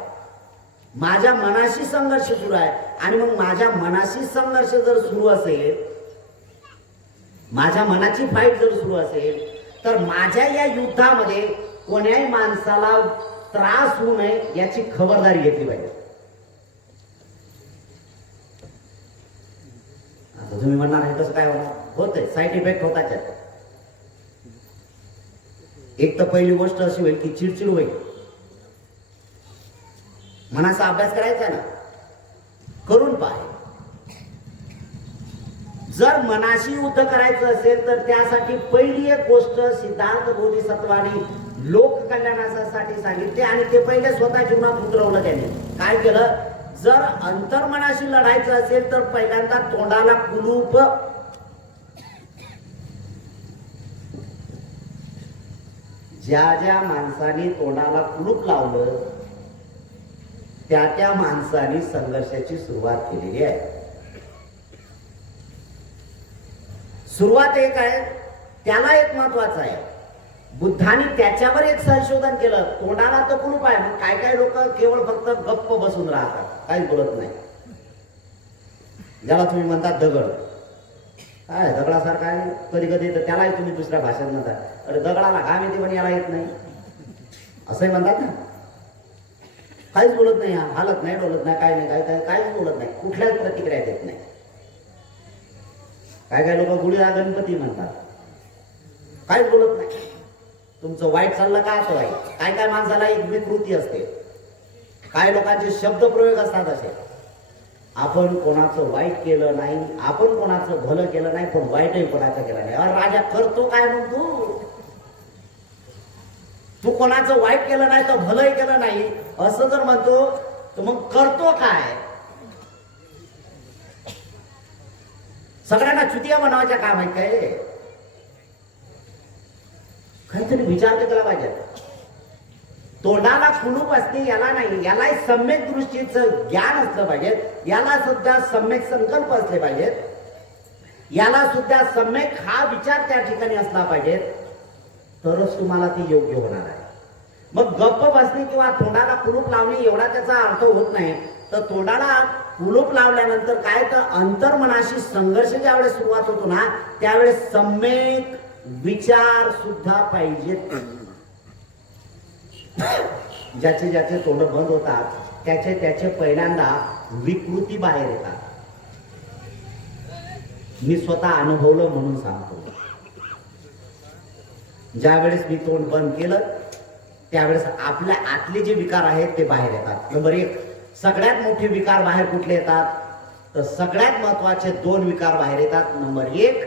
माझ्या मनाशी संघर्ष सुरू आहे आणि मग माझ्या मनाशी संघर्ष जर सुरू असेल, माझ्या मनाची फाईट जर सुरू असेल तर माझ्या या युद्धामध्ये कोण्याही माणसाला त्रास होऊ नये याची खबरदारी घेतली पाहिजे. आता तुम्ही म्हणणार आहे कसं काय होणार? होतंय, साईड इफेक्ट होतात त्यात. एक तर पहिली गोष्ट अशी होईल की चिडचिड होईल. मनाचा अभ्यास करायचा ना, करून पाहे. जर मनाशी युद्ध करायचं असेल तर त्यासाठी पहिली एक गोष्ट सिद्धार्थ बोधिसत्वाने लोककल्याणासाठी सांगितले आणि ते पहिले स्वतः जीवनात उतरवलं त्यांनी. काय केलं? जर अंतर्मनाशी लढायचं असेल तर पहिल्यांदा तोंडाला कुलूप, ज्या माणसाने तोंडाला कुलूप लावलं त्या माणसाने संघर्षाची सुरुवात केलेली आहे. सुरुवात एक आहे, त्याला एक महत्वाचं आहे. बुद्धाने त्याच्यावर एक संशोधन केलं. तोंडाला तर कुलूप आहे, मग काय लोक केवळ फक्त गप्प बसून राहतात, काही बोलत नाही. ज्याला तुम्ही म्हणतात दगड, काय दगडासारखा आहे. कधी कधी तर त्यालाही तुम्ही दुसऱ्या भाषेत म्हणता, अरे दगडाला घाम येते पण याला येत नाही, असंही म्हणतात ना. काहीच बोलत नाही, हालत नाही, डोलत नाही, काय नाही, काहीच बोलत नाही, कुठल्याच प्रतिक्रिया देत नाही. काय लोक गुढीला गणपती म्हणतात, काहीच बोलत नाही. तुमचं वाईट चाललं का असं वाईट. काय माणसाला एक विकृती असते, काय लोकांचे शब्द प्रयोग असतात असे. आपण कोणाचं वाईट केलं नाही, आपण कोणाचं भलं केलं नाही, पण वाईटही कोणाचं केलं नाही. अरे राजा करतो काय मग तू कोणाचं वाईट केलं नाही तर भलंही केलं नाही असं जर म्हणतो तर मग करतो काय? सगळ्यांना चुतिया बनवायच्या काम आहे काय? काहीतरी विचार केला पाहिजे. तोंडाला कुलूप असते याला नाही, याला सम्यक दृष्टीचं ज्ञान असलं पाहिजे, याला सुद्धा सम्यक संकल्प असले पाहिजेत, याला सुद्धा सम्यक हा विचार त्या ठिकाणी असला पाहिजे, तरच तुम्हाला ते योग्य होणार आहे. मग गप्प बसणे किंवा तोंडाला कुलूप लावणे एवढा त्याचा अर्थ होत नाही. तर तोंडाला कुलूप लावल्यानंतर काय तर अंतर्मनाशी संघर्ष ज्यावेळेस सुरुवात होतो ना, त्यावेळेस सम्यक विचार सुद्धा पाहिजेत. ज्याचे ज्याचे तोंड बंद होतात त्याचे त्याचे पहिल्यांदा विकृती बाहेर येतात. मी स्वतः अनुभवलं म्हणून सांगतो. ज्यावेळेस मी तोंड बंद केलं त्यावेळेस आपल्या आतले जे विकार आहेत ते बाहेर येतात. नंबर 1, सगळ्यात मोठे विकार बाहेर कुठले येतात? तर सगळ्यात महत्वाचे 2 विकार बाहेर येतात. नंबर 1,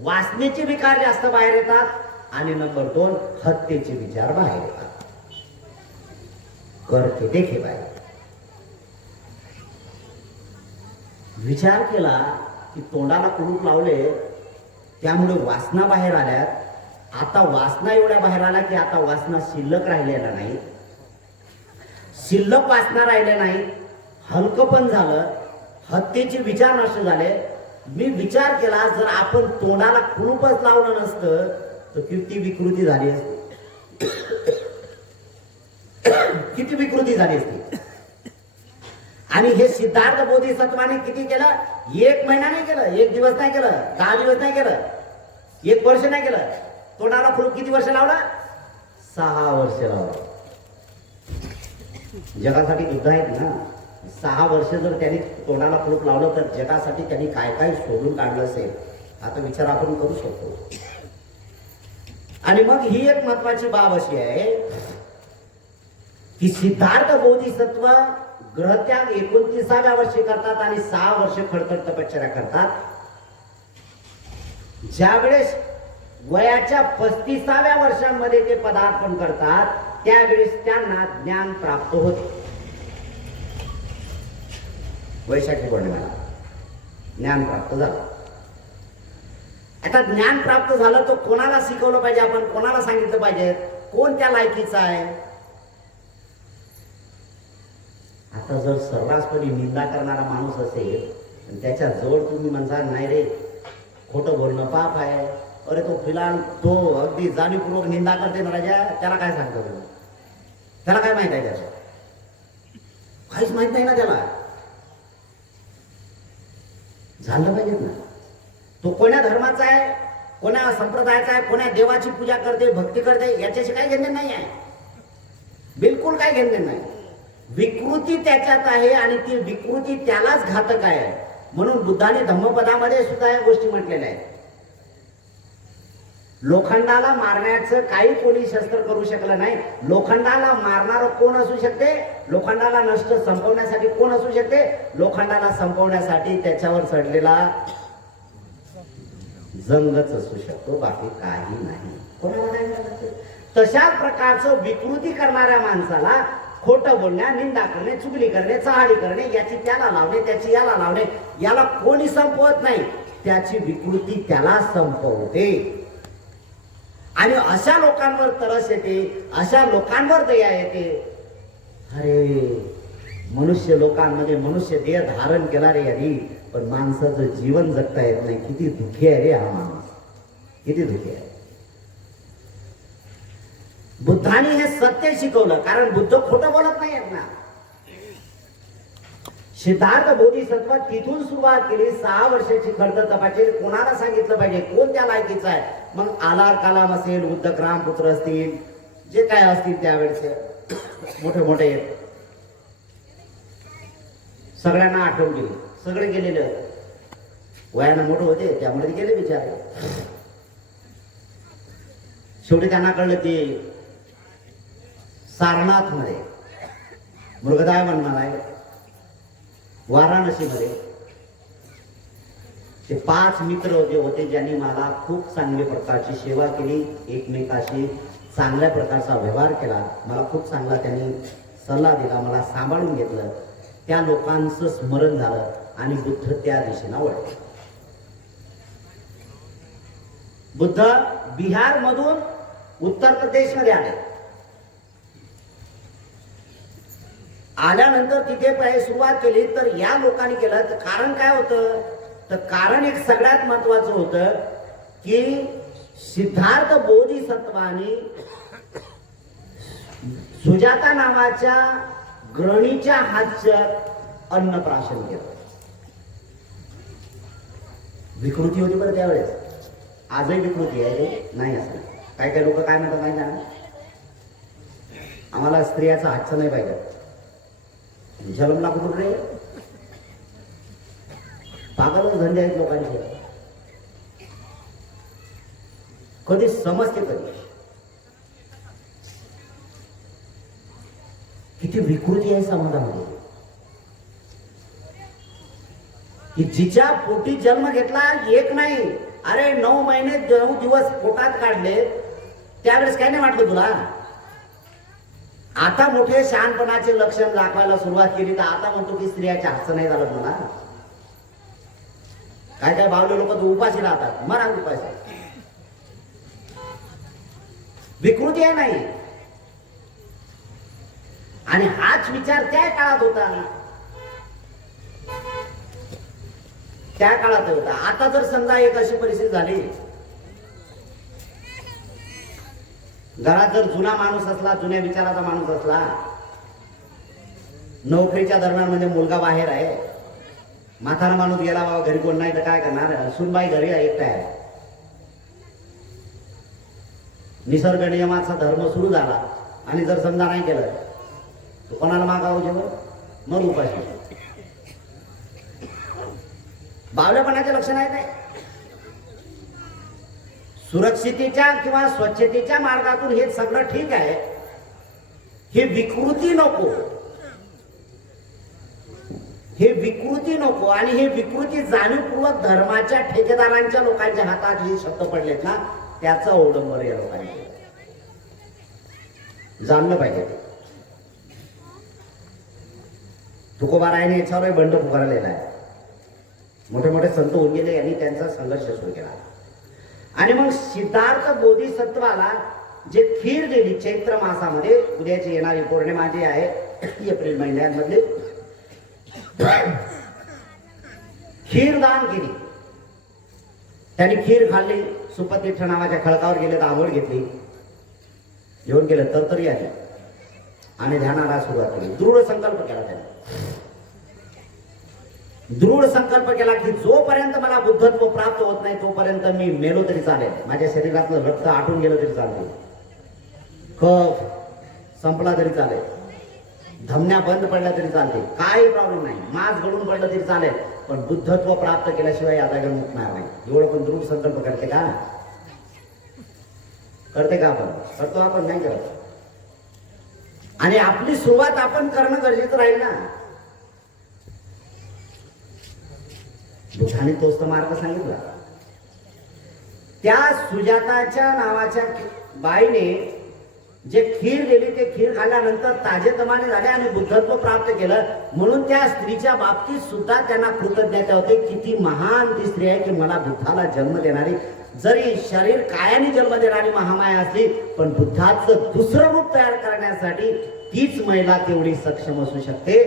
वासनेचे विकार जास्त बाहेर येतात आणि नंबर 2, हत्येचे विचार बाहेर येतात. करके देखे बाहेर. विचार केला की तोंडाला कुलूप लावले त्यामुळे वासना बाहेर आल्यात. आता वासना एवढ्या बाहेर आल्या की आता वासना शिल्लक राहिलेल्या नाही. शिल्लक वासना राहिल्या नाही. हलकं पण झालं. हत्येचे विचार नष्ट झाले. मी विचार केला जर आपण तोंडाला कुलूपच लावलं नसतं तर किती विकृती झाली असती. किती विकृती झाली असती. आणि हे सिद्धार्थ बोधिसत्वाने किती केलं? 1 महिना नाही केलं, 1 दिवस नाही केलं, 10 दिवस नाही केलं, 1 वर्ष नाही केलं. तोंडाला कुलूप किती वर्ष लावला? 6 वर्ष लावलं. जगासाठी युद्ध आहेत ना. 6 वर्ष जर त्यांनी तोंडाला कुलूप लावलं तर जगासाठी त्यांनी काय काय शोधून काढलं असेल आता विचार आपण करू शकतो. आणि मग ही एक महत्वाची बाब अशी आहे की सिद्धार्थ बोधिसत्व ग्रहत्याग 29व्या वर्षी करतात आणि 6 वर्ष खडखड तपश्चर्या करतात. ज्यावेळेस वयाच्या 35व्या वर्षांमध्ये ते पदार्पण करतात त्यावेळेस त्यांना ज्ञान प्राप्त होते. वैशाखी पौर्णिमेला ज्ञान प्राप्त झालं. आता ज्ञान प्राप्त झालं तर कोणाला शिकवलं पाहिजे? आपण कोणाला सांगितलं पाहिजे? कोण त्या लायकीचा आहे? आता जर सर्रासपणे निंदा करणारा माणूस असेल आणि त्याच्या जवळ तुम्ही म्हणता नाही रे खोटं बोलणं पाप आहे, अरे तो फिलहाल तो अगदी जाणीवपूर्वक निंदा करते ना राजा, त्याला काय सांगतो तुम्ही? त्याला काय माहित आहे? त्याचं काहीच माहित नाही ना त्याला. झालं पाहिजे ना. तो कोण्या धर्माचा आहे, कोण्या संप्रदायाचा आहे, कोण्या देवाची पूजा करते, भक्ती करते, याच्याशी काही घेणं नाही आहे. बिलकुल काही घेणं नाही. विकृती त्याच्यात आहे आणि ती विकृती त्यालाच घातक आहे. म्हणून बुद्धाने धम्मपदामध्ये सुद्धा या गोष्टी म्हटलेल्या आहेत. लोखंडाला मारण्याचं काही कोणी शस्त्र करू शकलं नाही. लोखंडाला मारणारं कोण असू शकते? लोखंडाला नष्ट संपवण्यासाठी कोण असू शकते? लोखंडाला संपवण्यासाठी त्याच्यावर चढलेला जंगच असू शकतो, बाकी काही नाही. कोणाला नाही. तशाच प्रकारचं विकृती करणाऱ्या माणसाला खोटं बोलण्या, निंदा करणे, चुगली करणे, चहाडी करणे, याची त्याला लावणे, त्याची याला लावणे, याला कोणी संपवत नाही. त्याची विकृती त्याला संपवते. आणि अशा लोकांवर तरस येते, अशा लोकांवर दया येते. अरे मनुष्य लोकांमध्ये मनुष्य देह धारण केणारे यांनी पण माणसाचं जीवन जगता येत नाही. किती दुःखी आहे रे हा माणूस, किती दुःखी आहे. बुद्धाने हे सत्य शिकवलं कारण बुद्ध खोटं बोलत नाही आहेत ना. सिद्धार्थ बोधिसत्व तिथून सुरुवात केली. 6 वर्षाची खडतर तपासणी. कोणाला सांगितलं पाहिजे? कोण त्या लायकीचा आहे? मग आलार कलाम असेल, उद्धक रामपुत्र असतील, जे काय असतील त्यावेळेचे मोठे मोठे सगळ्यांना आठवण गेली. सगळे गेलेले वयानं मोठे होते त्यामुळे गेले बिचारे. शेवटी त्यांना कळलं की सारनाथ मध्ये, मृगदाय आहे, वाराणसी मध्ये ते 5 मित्र जे होते ज्यांनी मला खूप चांगल्या प्रकारची सेवा केली, एकमेकाशी चांगल्या प्रकारचा व्यवहार केला, मला खूप चांगला त्यांनी सल्ला दिला, मला सांभाळून घेतलं. त्या लोकांचं स्मरण झालं आणि बुद्ध त्या दिशेला वळले. बुद्ध बिहार मधून उत्तर प्रदेश मध्ये आले. आल्यानंतर तिथे सुरुवात केली तर या लोकांनी केलं. तर कारण काय होतं? तर कारण एक सगळ्यात महत्वाचं होतं की सिद्धार्थ बोधिसत्वानी सुजाता नावाच्या गृहिणीच्या हातच्या अन्नप्राशन केलं. विकृती होती बरं त्यावेळेस. आजही विकृती आहे ते नाही असं. काही काही लोक काय म्हणतात माहिती ना, आम्हाला स्त्रियाचा हक्क नाही पाहिजे. जन्मला कुठून रे? पागलच धंदे आहेत लोकांचे. कधी समजते कधी किती विकृती आहे समाजामध्ये, की जिच्या पोटी जन्म घेतला एक नाही, अरे 9 महिने 9 दिवस पोटात काढले, त्यावेळेस काय नाही वाटलं तुला? आता मोठे शहाणपणाचे लक्षण दाखवायला सुरुवात केली तर आता म्हणतो की स्त्रियाचे हक्क नाही झालं मला. काय काय बावले लोक तर उपाशी राहतात, मरा उपाशी. विकृती आहे नाही. आणि हाच विचार त्या काळात होता, त्या काळात होता. आता जर समजा एक अशी परिस्थिती झाली, घरात जर जुना माणूस असला, जुन्या विचाराचा माणूस असला, नोकरीच्या दरम्यान म्हणजे मुलगा बाहेर आहे, म्हातारा माणूस गेला, बाबा घरी कोण नाही तर काय करणार, सुनबाई घरी एकटा आहे, निसर्ग नियमाचा धर्म सुरू झाला आणि जर समजा नाही केलं तर कोणाला मागावं जेवण? मग उपाशी. बावल्यापणाचे लक्षण आहे काय? सुरक्षितेच्या किंवा स्वच्छतेच्या मार्गातून हे सगळं ठीक आहे, हे विकृती नको, हे विकृती नको. आणि हे विकृती जाणीवपूर्वक धर्माच्या ठेकेदारांच्या लोकांच्या हातात हे शब्द पडलेत ना, त्याचा अवडंबर या लोकांनी जाणलं पाहिजे. तुकोबारायाने याच्यावर बंड पुकारलेला आहे. मोठे मोठे संत होऊन गेले, यांनी त्यांचा संघर्ष सुरू केला. आणि मग सिद्धार्थ बोधिसत्वाला जे खीर दिली चैत्र मासामध्ये, उद्याची येणारी पौर्णिमा जी आहे एप्रिल महिन्यामध्ये, खीरदान केली. त्यांनी खीर खाल्ली, सुपतीर्थ नावाच्या खळकावर गेले तर आंघोळ घेतली, जेवण केलं, तरतरी आली आणि ध्यानाला सुरुवात केली. दृढ संकल्प केला त्याने. दृढ संकल्प केला की जोपर्यंत मला बुद्धत्व प्राप्त होत नाही तोपर्यंत मी मेलो तरी चालेल, माझ्या शरीरातलं रक्त आटून गेलं तरी चालेल, कफ संपला तरी चालेल, धमन्या बंद पडल्या तरी चालते, काही प्रॉब्लेम नाही, मांस गळून पडलं तरी चालेल, पण बुद्धत्व प्राप्त केल्याशिवाय या जागेवर मुकणार नाही. एवढं पण दृढ संकल्प करते का? करते का आपण? करतो आपण? नाही करत. आणि आपली सुरुवात आपण करणं गरजेचं राहील ना. बुद्धाने तोच तर मार्ग सांगितला. त्या सुजाताच्या नावाच्या बाईने जे खीर दिली ते खीर खाल्ल्यानंतर ताजेतमाने झाले आणि बुद्धत्व प्राप्त केलं. म्हणून त्या स्त्रीच्या बाबतीत सुद्धा त्यांना कृतज्ञता होते. किती महान ती स्त्री आहे की मला बुद्धाला जन्म देणारी, जरी शरीर कायाने जन्म देणारी महामाया असली पण बुद्धाचं दुसरं रूप तयार करण्यासाठी तीच महिला तेवढी सक्षम असू शकते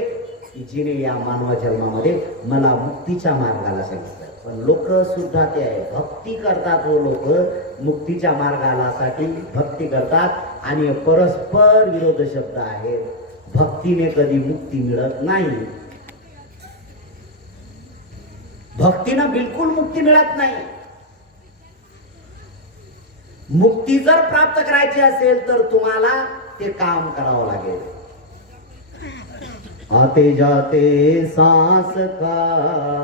की जिने या मानव जन्मामध्ये मला मुक्तीच्या मार्गाला सांगितलं. पण लोक सुद्धा ते आहे, भक्ती करतात. वो लोक मुक्तीच्या मार्गाला साठी भक्ती करतात आणि परस्पर विरोध शब्द आहेत. भक्तीने कधी मुक्ती मिळत नाही, भक्तीनं बिलकुल मुक्ती मिळत नाही. मुक्ती जर प्राप्त करायची असेल तर तुम्हाला ते काम करावं लागेल. आते जाते सांस का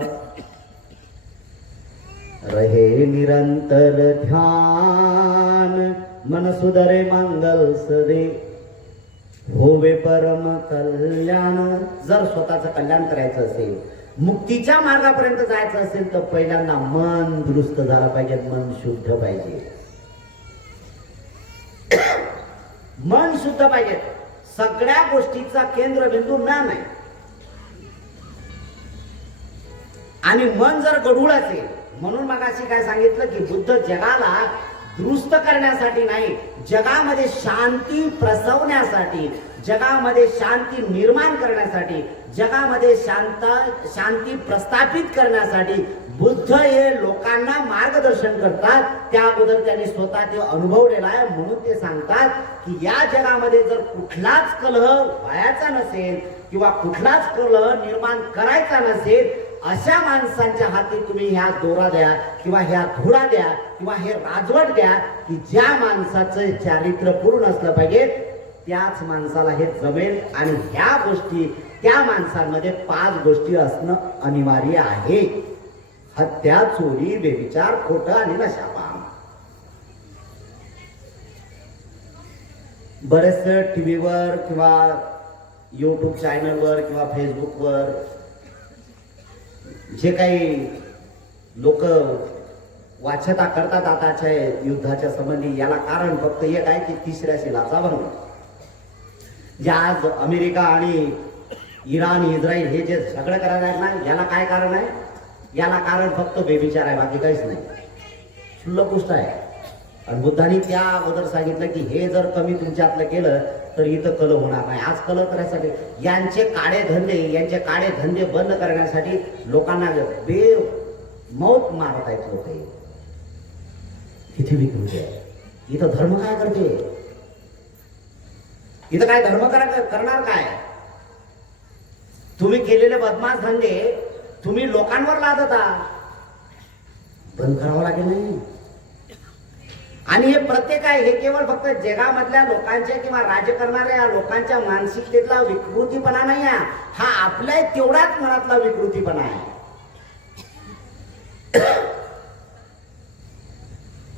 रहे निरंतर ध्यान, मन सुधरे मंगल सदे होवे परम कल्याण. जर स्वतःचं कल्याण करायचं असेल, मुक्तीच्या मार्गापर्यंत जायचं असेल तर पहिल्यांदा मन दुरुस्त झालं पाहिजे, मन शुद्ध पाहिजे, मन शुद्ध पाहिजे. सगळ्या गोष्टीचा केंद्रबिंदू मन आहे. आणि मन जर गढूळ असेल, म्हणून मगाशी काय सांगितलं की बुद्ध जगाला दुरुस्त करण्यासाठी नाही, जगामध्ये शांती प्रसवण्यासाठी, जगामध्ये शांती निर्माण करण्यासाठी, जगामध्ये शांती प्रस्थापित करण्यासाठी बुद्ध हे लोकांना मार्गदर्शन करतात. त्या अगोदर त्यांनी स्वतः ते अनुभवलेला आहे, म्हणून ते सांगतात की या जगामध्ये जर कुठलाच कलह व्हायचा नसेल किंवा कुठलाच कलह निर्माण करायचा नसेल, अशा माणसांच्या हाती तुम्ही ह्या दोरा द्या किंवा ह्या धुरा द्या किंवा हे राजवट द्या की ज्या माणसाचं चारित्र्य पूर्ण असलं पाहिजे, त्याच माणसाला हे जमेल. आणि ह्या गोष्टी त्या माणसांमध्ये 5 गोष्टी असणं अनिवार्य आहे: हत्या, चोरी, व्यभिचार, खोटं आणि नशापान. बरेच टीव्हीवर किंवा युट्यूब चॅनलवर किंवा फेसबुकवर जे काही लोक वाच्यता करतात आताच्या युद्धाच्या संबंधी, याला कारण फक्त एक आहे की तिसऱ्या शिलाचा भंग. जे आज अमेरिका आणि इराण, इस्रायल हे जे झगडं करायला आहेत ना, याला काय कारण आहे? याला कारण फक्त बेविचार आहे, बाकी काहीच नाही. क्षुल्लक गोष्ट आहे. आणि बुद्धांनी त्या अगोदर सांगितलं की हे जर कमी तुमच्यातलं केलं तर इथं कलह होणार नाही. आज कलह करायसाठी यांचे काळे धंदे बंद करण्यासाठी लोकांना मौत मारत आहेत लोक. किती विकृती आहे. इथं धर्म काय करते? इथं काय धर्म करणार काय? तुम्ही केलेले बदमाश धंदे तुम्ही लोकांवर लादता, बंद करावं लागेल नाही. आणि हे प्रत्येक आहे, हे केवळ फक्त जगामधल्या लोकांच्या किंवा राज्य करणाऱ्या लोकांच्या मानसिकतेतला विकृतीपणा नाही आहे, हा आपल्या तेवढाच मनातला विकृतीपणा आहे.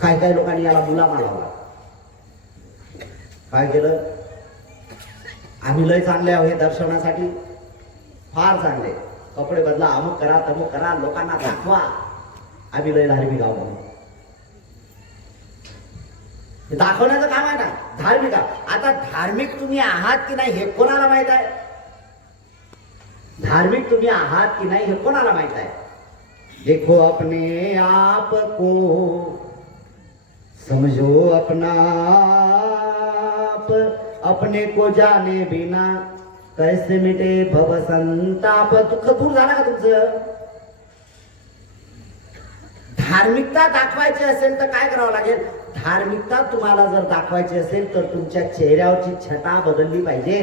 काय काय लोकांनी याला मुला मानला. काय केलं? आम्ही लय चांगले आहोत हे दर्शवण्यासाठी, फार चांगले, कपडे बदला, अमुक करा, तमुक करा, लोकांना दाखवा आम्ही लय धार्मिक आहोत. दाखवण्याचं काम आहे ना धार्मिक. आता धार्मिक तुम्ही आहात की नाही हे कोणाला माहित आहे? धार्मिक तुम्ही आहात की नाही हे कोणाला माहित आहे? देखो अपने आप को समझो अपना आप, अपने को जाने बिना कैसे मिटे भव संताप. दुःख दूर झाला का तुमचं? धार्मिकता दाखवायची असेल तर काय करावं लागेल? धार्मिकता तुम्हाला जर दाखवायची असेल तर तुमच्या चेहऱ्यावरची छटा बदलली पाहिजे.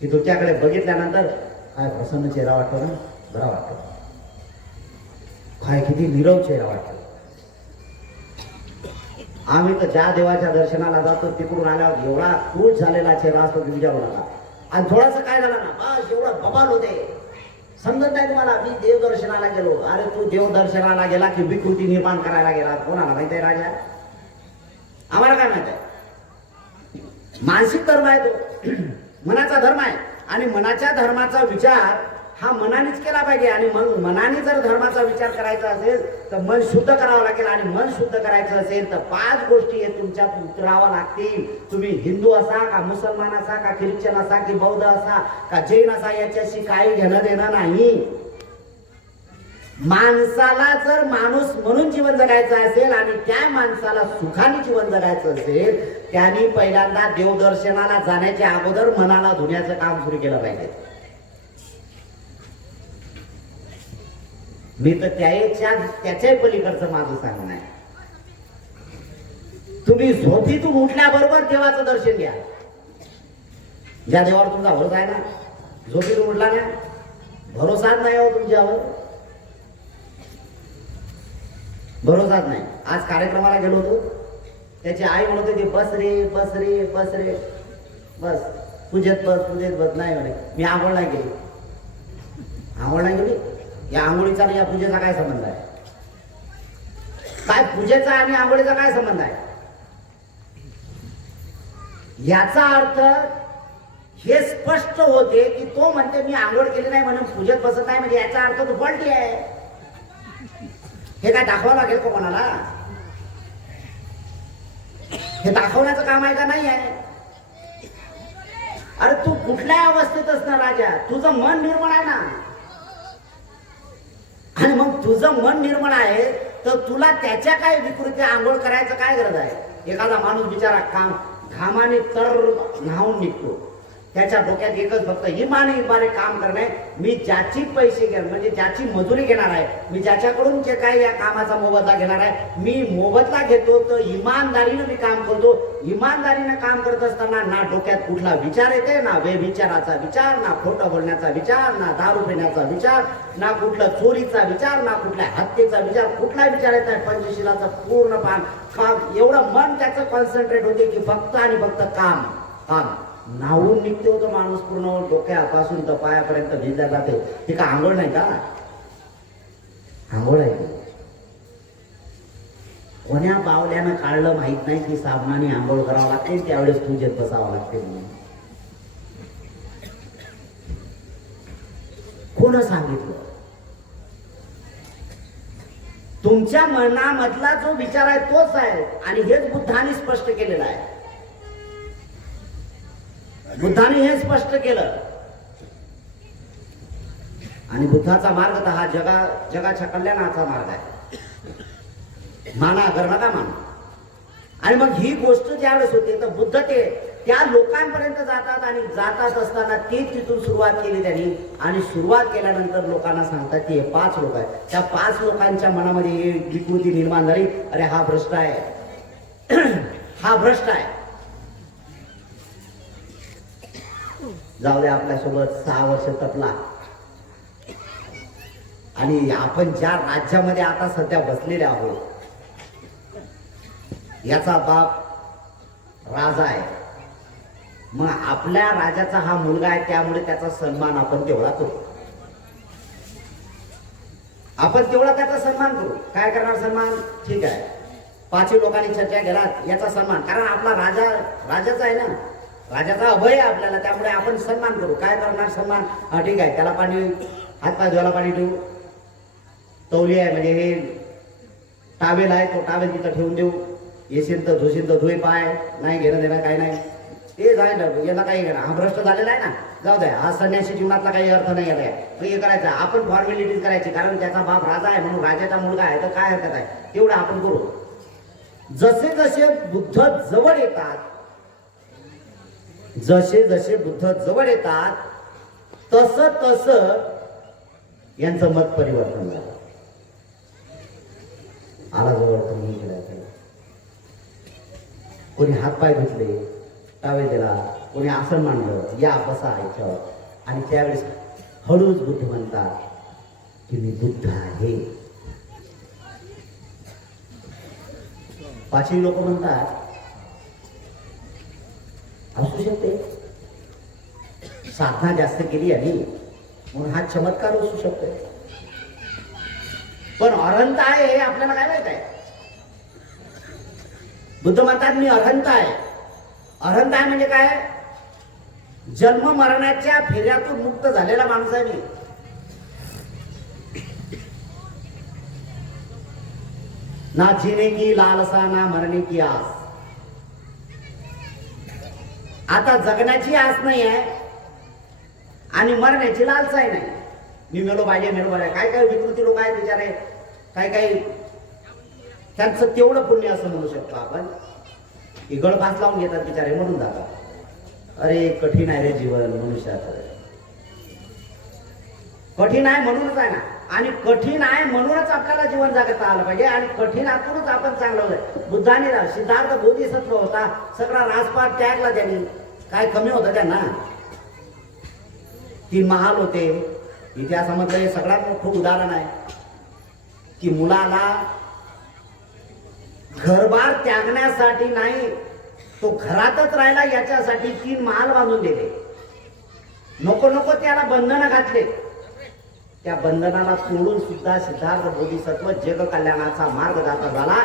की तुमच्याकडे बघितल्यानंतर काय प्रसन्न चेहरा वाटतो ना, बरा वाटतो. काय किती निरव चेहरा वाटतो. आम्ही तर ज्या देवाच्या दर्शनाला जातो तिकडून आल्यावर एवढा खुश झालेला चेहरा असतो तुमच्या मुलाला. आणि थोडासा काय झाला ना, बस एवढं बबाल होते. समजत नाही तुम्हाला? मी देवदर्शनाला गेलो. अरे तू देवदर्शनाला गेला की विकृती निर्माण करायला गेला? कोणाला माहित आहे राजा? आम्हाला काय माहित आहे? मानसिक धर्म आहे तो, मनाचा धर्म आहे. आणि मनाच्या धर्माचा विचार हा मनानेच केला पाहिजे. आणि मग मनाने जर धर्माचा विचार करायचा असेल तर मन शुद्ध करावं लागेल. आणि मन शुद्ध करायचं असेल तर 5 गोष्टी हे तुमच्यात उतराव्या लागतील. तुम्ही हिंदू असा का मुसलमान असा का ख्रिश्चन असा की बौद्ध असा का जैन असा, याच्याशी काही घेणं देणं नाही. माणसाला जर माणूस म्हणून जीवन जगायचं असेल आणि त्या माणसाला सुखाने जीवन जगायचं असेल, त्यांनी पहिल्यांदा देवदर्शनाला जाण्याच्या अगोदर मनाला धुण्याचं काम सुरू केलं पाहिजे. मी तर त्याच्याही पलीकडचं माझं सांगणं आहे. तुम्ही झोपीतून उठल्याबरोबर देवाचं दर्शन घ्या. ज्या देवावर तुमचा भरोसा आहे ना, झोपीतून उठला ना, भरोसाच नाही हो तुमच्यावर, भरोसाच नाही. आज कार्यक्रमाला गेलो होतो, त्याची आई म्हणत होती बस रे बस रे बस रे बस, पूजेत बस नाही म्हणे. मी आंघोळ नाही गेली. आंघोळ नाही गेली? या आंघोळीचा आणि या पूजेचा काय संबंध आहे? काय पूजेचा आणि आंघोळीचा काय संबंध आहे? याचा अर्थ हे स्पष्ट होते की तो म्हणते मी आंघोळ केली नाही म्हणून पूजेत बसत नाही, म्हणजे याचा अर्थ तो फॉल्टी आहे. हे काय दाखवावं लागेल का कोणाला? हे दाखवण्याचं काम आहे का? नाही आहे. अरे तू कुठल्या अवस्थेत असणार राजा? तुझं मन निर्मळ आहे ना. आणि मग तुझं मन निर्मळ आहे तर तुला त्याच्या काय विकृती आंघोळ करायचं काय गरज आहे? एखादा माणूस बिचारा घामाने तर न्हावून निघतो, त्याच्या डोक्यात एकच फक्त इमाने काम करणे, मी ज्याची पैसे घेणार म्हणजे ज्याची मजुरी घेणार आहे, मी ज्याच्याकडून जे काही या कामाचा मोबदला घेणार आहे, मी मोबदला घेतो तर इमानदारीनं मी काम करतो. इमानदारीनं काम करत असताना ना डोक्यात कुठला विचार येते, ना व्यभिचाराचा विचार, ना खोटं बोलण्याचा विचार, ना दारू पिण्याचा विचार, ना कुठला चोरीचा विचार, ना कुठल्या हत्येचा विचार, कुठला विचार येत आहे. पंचशीलाचा पूर्ण काम एवढं मन त्याचं कॉन्सन्ट्रेट होते की फक्त आणि फक्त काम काम. नाहून निघते होतो माणूस, पूर्ण डोक्यापासून तर पायापर्यंत भिजला जाते. हे का आंघोळ नाही का? आंघोळ आहे. कोण्या बावल्यानं काढलं माहित नाही की साबणाने आंघोळ करावं लागते, त्यावेळेस तुझ्यात बसावं लागते म्हणून. कोण सांगितलं? तुमच्या मनामधला जो विचार आहे तोच आहे, आणि हेच बुद्धाने स्पष्ट केलेलं आहे. बुद्धाने हे स्पष्ट केलं. आणि बुद्धाचा मार्ग तर हा जगाच्या कल्याणाचा मार्ग आहे. माना अगर नका माना. आणि मग ही गोष्ट ज्यावेळेस होते तर बुद्ध ते त्या लोकांपर्यंत जातात, आणि जातात असताना ते तिथून सुरुवात केली त्यांनी. आणि सुरुवात केल्यानंतर लोकांना सांगतात की हे 5 लोक आहेत. त्या 5 लोकांच्या मनामध्ये ही विकृती निर्माण झाली, अरे हा भ्रष्ट आहे, हा भ्रष्ट आहे. जाऊ दे, आपल्यासोबत 6 वर्ष तपला, आणि आपण ज्या राज्यामध्ये आता सध्या बसलेले आहोत याचा बाप राजा आहे. मग आपल्या राजाचा हा मुलगा आहे, त्यामुळे त्याचा सन्मान आपण तेवढा करू. आपण तेवढा त्याचा सन्मान करू. काय करणार सन्मान? ठीक आहे, 5 लोकांनी चर्चा केला याचा सन्मान, कारण आपला राजाचा आहे ना, राजाचा अभय आहे आपल्याला, त्यामुळे आपण सन्मान करू. काय करणार सन्मान? हा ठीक आहे, त्याला पाणी, हातपाय धुवायला पाणी ठेवू, तौली आहे म्हणजे हे टावेल आहे, तो टावेल तिथं ठेवून देऊ, येशील तर धुशील तर धुई पाय, नाही घेणं देणं काही नाही, ते जायला याला काही घेणं. हा भ्रष्ट झालेला आहे ना, जाऊ द्या, हा संन्यासी जीवनातला काही अर्थ नाही आहे. हे करायचं, आपण फॉर्मॅलिटीज करायची, कारण त्याचा बाप राजा आहे म्हणून राजाचा मुलगा आहे तर काय हरकत आहे, तेवढं आपण करू. जसे जसे बुद्ध जवळ येतात, जसे जसे बुद्ध जवळ येतात तसं तसं यांचं मत परिवर्तन झालं. आला जवळ तुम्ही केला, कोणी हातपाय धुतले, टावेल दिला, कोणी आसन मांडलं, या बसा याच्यावर. आणि त्यावेळेस हळूच बुद्ध म्हणतात की मी बुद्ध आहे. 5 लोक म्हणतात असू शकते, साधना जास्त केली आणि म्हणून हा चमत्कार असू शकतो. पण अरहंत आहे हे आपल्याला काय माहित आहे? बुद्ध म्हणतात मी अरहंत आहे. अरहंत आहे म्हणजे काय? जन्म मरणाच्या फेऱ्यातून मुक्त झालेला माणूस आहे मी. ना जीने की लालसा, ना मरणे की आस. आता जगण्याची आस नाही आहे आणि मरण्याची लालसाही नाही. मी मेलो पाहिजे, मेलो पाहिजे. काय काय विकृती लोक आहेत बिचारे, काय काय त्यांचं तेवढं पुण्य असं म्हणू शकतो आपण की गळफास लावून घेतात बिचारे, म्हणून जातात. अरे कठीण आहे रे जीवन मनुष्याचं, कठीण आहे म्हणूनच आहे ना. आणि कठीण आहे म्हणूनच आपल्याला जीवन जगता आलं पाहिजे, आणि कठीणातूनच आपण चांगलं होतं. बुद्धाने सिद्धार्थ बोधिसत्व होता, सगळा राजपाट त्यागला त्यांनी. काय कमी होतं त्यांना? 3 महाल होते. इतिहासामधलं हे सगळ्यात मोठं उदाहरण आहे की मुलाला घरबार त्यागण्यासाठी नाही, तो घरातच राहिला याच्यासाठी 3 महाल बांधून दिले. नको नको त्याला बंधनं घातले. त्या बंधनाला तोडून सुद्धा सिद्धार्थ बोधिसत्व जग कल्याणाचा मार्गदाता झाला,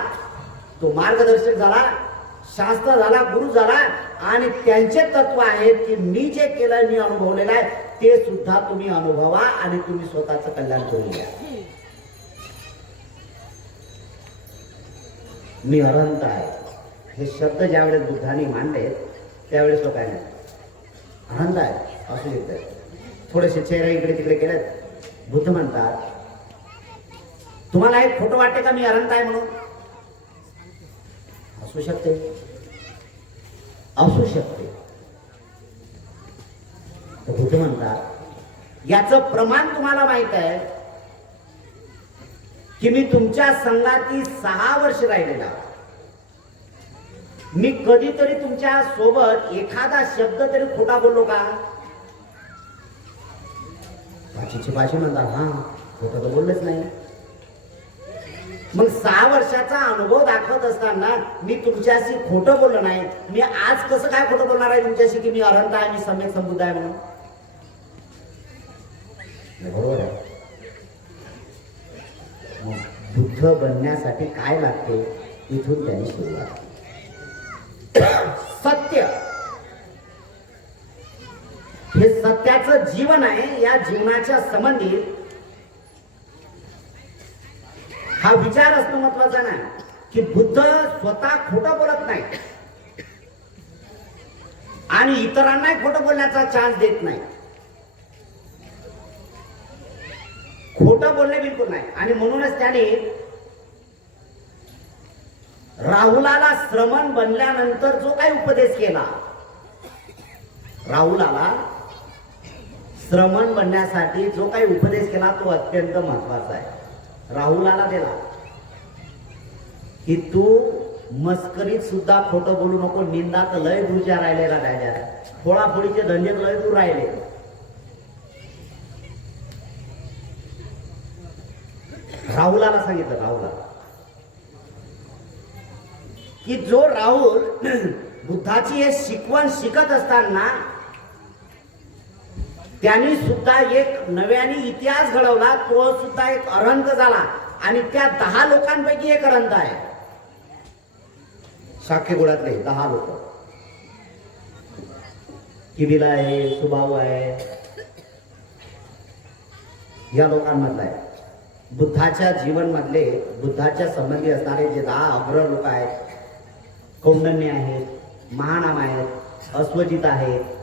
तो मार्गदर्शक झाला, शास्त्र झाला, गुरु झाला. आणि त्यांचे तत्व आहेत की मी जे केलं, मी अनुभवलेलं आहे, ते सुद्धा तुम्ही अनुभवा आणि तुम्ही स्वतःचं कल्याण करून घ्या. मी अरहंत आहे हे शब्द ज्यावेळेस बुद्धांनी मांडले त्यावेळेस तो काय नाही, अरहंत आहे असू शकते. थोडेसे चेहरे इकडे तिकडे केलेत. बुद्ध म्हणतात तुम्हाला एक खोटं वाटते का मी अनंत आहे म्हणून? असू शकते, असू शकते. तर बुद्ध म्हणतात याचं प्रमाण तुम्हाला माहित आहे की मी तुमच्या संगाती 6 वर्ष राहिलेला. मी कधीतरी तुमच्या सोबत एखादा शब्द तरी खोटा बोललो का? पाशी म्हणतात हा खोटं तर बोललेच नाही. मग 6 वर्षाचा अनुभव दाखवत असताना मी तुमच्याशी खोटं बोललो नाही. मी आज कसं काय खोटं बोलणार आहे तुमच्याशी की मी अनंत आहे, मी सम्यक संबुद्ध आहे म्हणून? बरोबर आहे. बुद्ध बनण्यासाठी काय लागते इथून त्यांनी सुरुवात. सत्य हे सत्याचं जीवन आहे. या जीवनाच्या संबंधित हा विचार असणं महत्वाचा नाही की बुद्ध स्वतः खोटं बोलत नाही आणि इतरांनाही खोटं बोलण्याचा चान्स देत नाही. खोटं बोलणे बिलकुल नाही. आणि म्हणूनच त्याने राहुलाला श्रमण बनल्यानंतर जो काही उपदेश केला, राहुलाला श्रमण बनण्यासाठी जो काही उपदेश केला तो अत्यंत महत्वाचा आहे. राहुलाला दिला की तू मस्करीत सुद्धा खोटं बोलू नको. निंदात लय दूरच्या राहिलेला राजा, फोडाफोडीचे धंदे लय दूर राहिले. राहुलाला सांगितलं, राहुला की जो राहुल बुद्धाची हे शिकवण शिकत असताना त्यांनी सुद्धा एक नव्याने इतिहास घडवला. तो सुद्धा एक अरहंत झाला आणि त्या 10 लोकांपैकी एक अरहंत आहे. शाक्यगुडातले 10 लोक, किबिला आहे, सुभाऊ आहे, या लोकांमधला आहे. बुद्धाच्या जीवन मधले बुद्धाच्या संबंधी असणारे जे 10 अग्र लोक आहेत, कौंडन्य आहेत, महानाम आहेत, अश्वजित आहेत,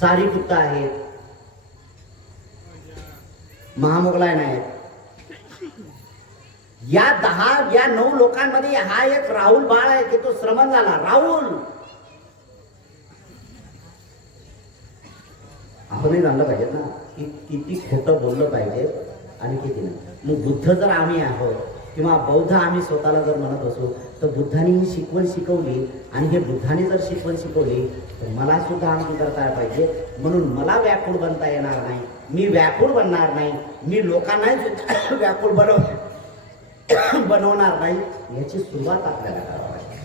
सारीपुत्त आहेत, महामोगलायन आहेत. या 9 लोकांमध्ये हा एक राहुल बाळ आहे की तो श्रमण झाला. राहुल आपणही जाणलं पाहिजे ना की किती खोटं बोललं पाहिजे आणि किती नाही. मग बुद्ध जर आम्ही आहोत किंवा बौद्ध आम्ही स्वतःला जर म्हणत असू तर बुद्धाने ही शिकवण शिकवली आणि हे बुद्धाने जर शिकवण शिकवली तर मला सुद्धा आमची करता पाहिजे. म्हणून मला व्याकुळ बनता येणार नाही, मी व्याकुळ बनणार नाही, मी लोकांनाही व्याकुळ बनवणार नाही. याची सुरुवात आपल्याला करावी लागेल.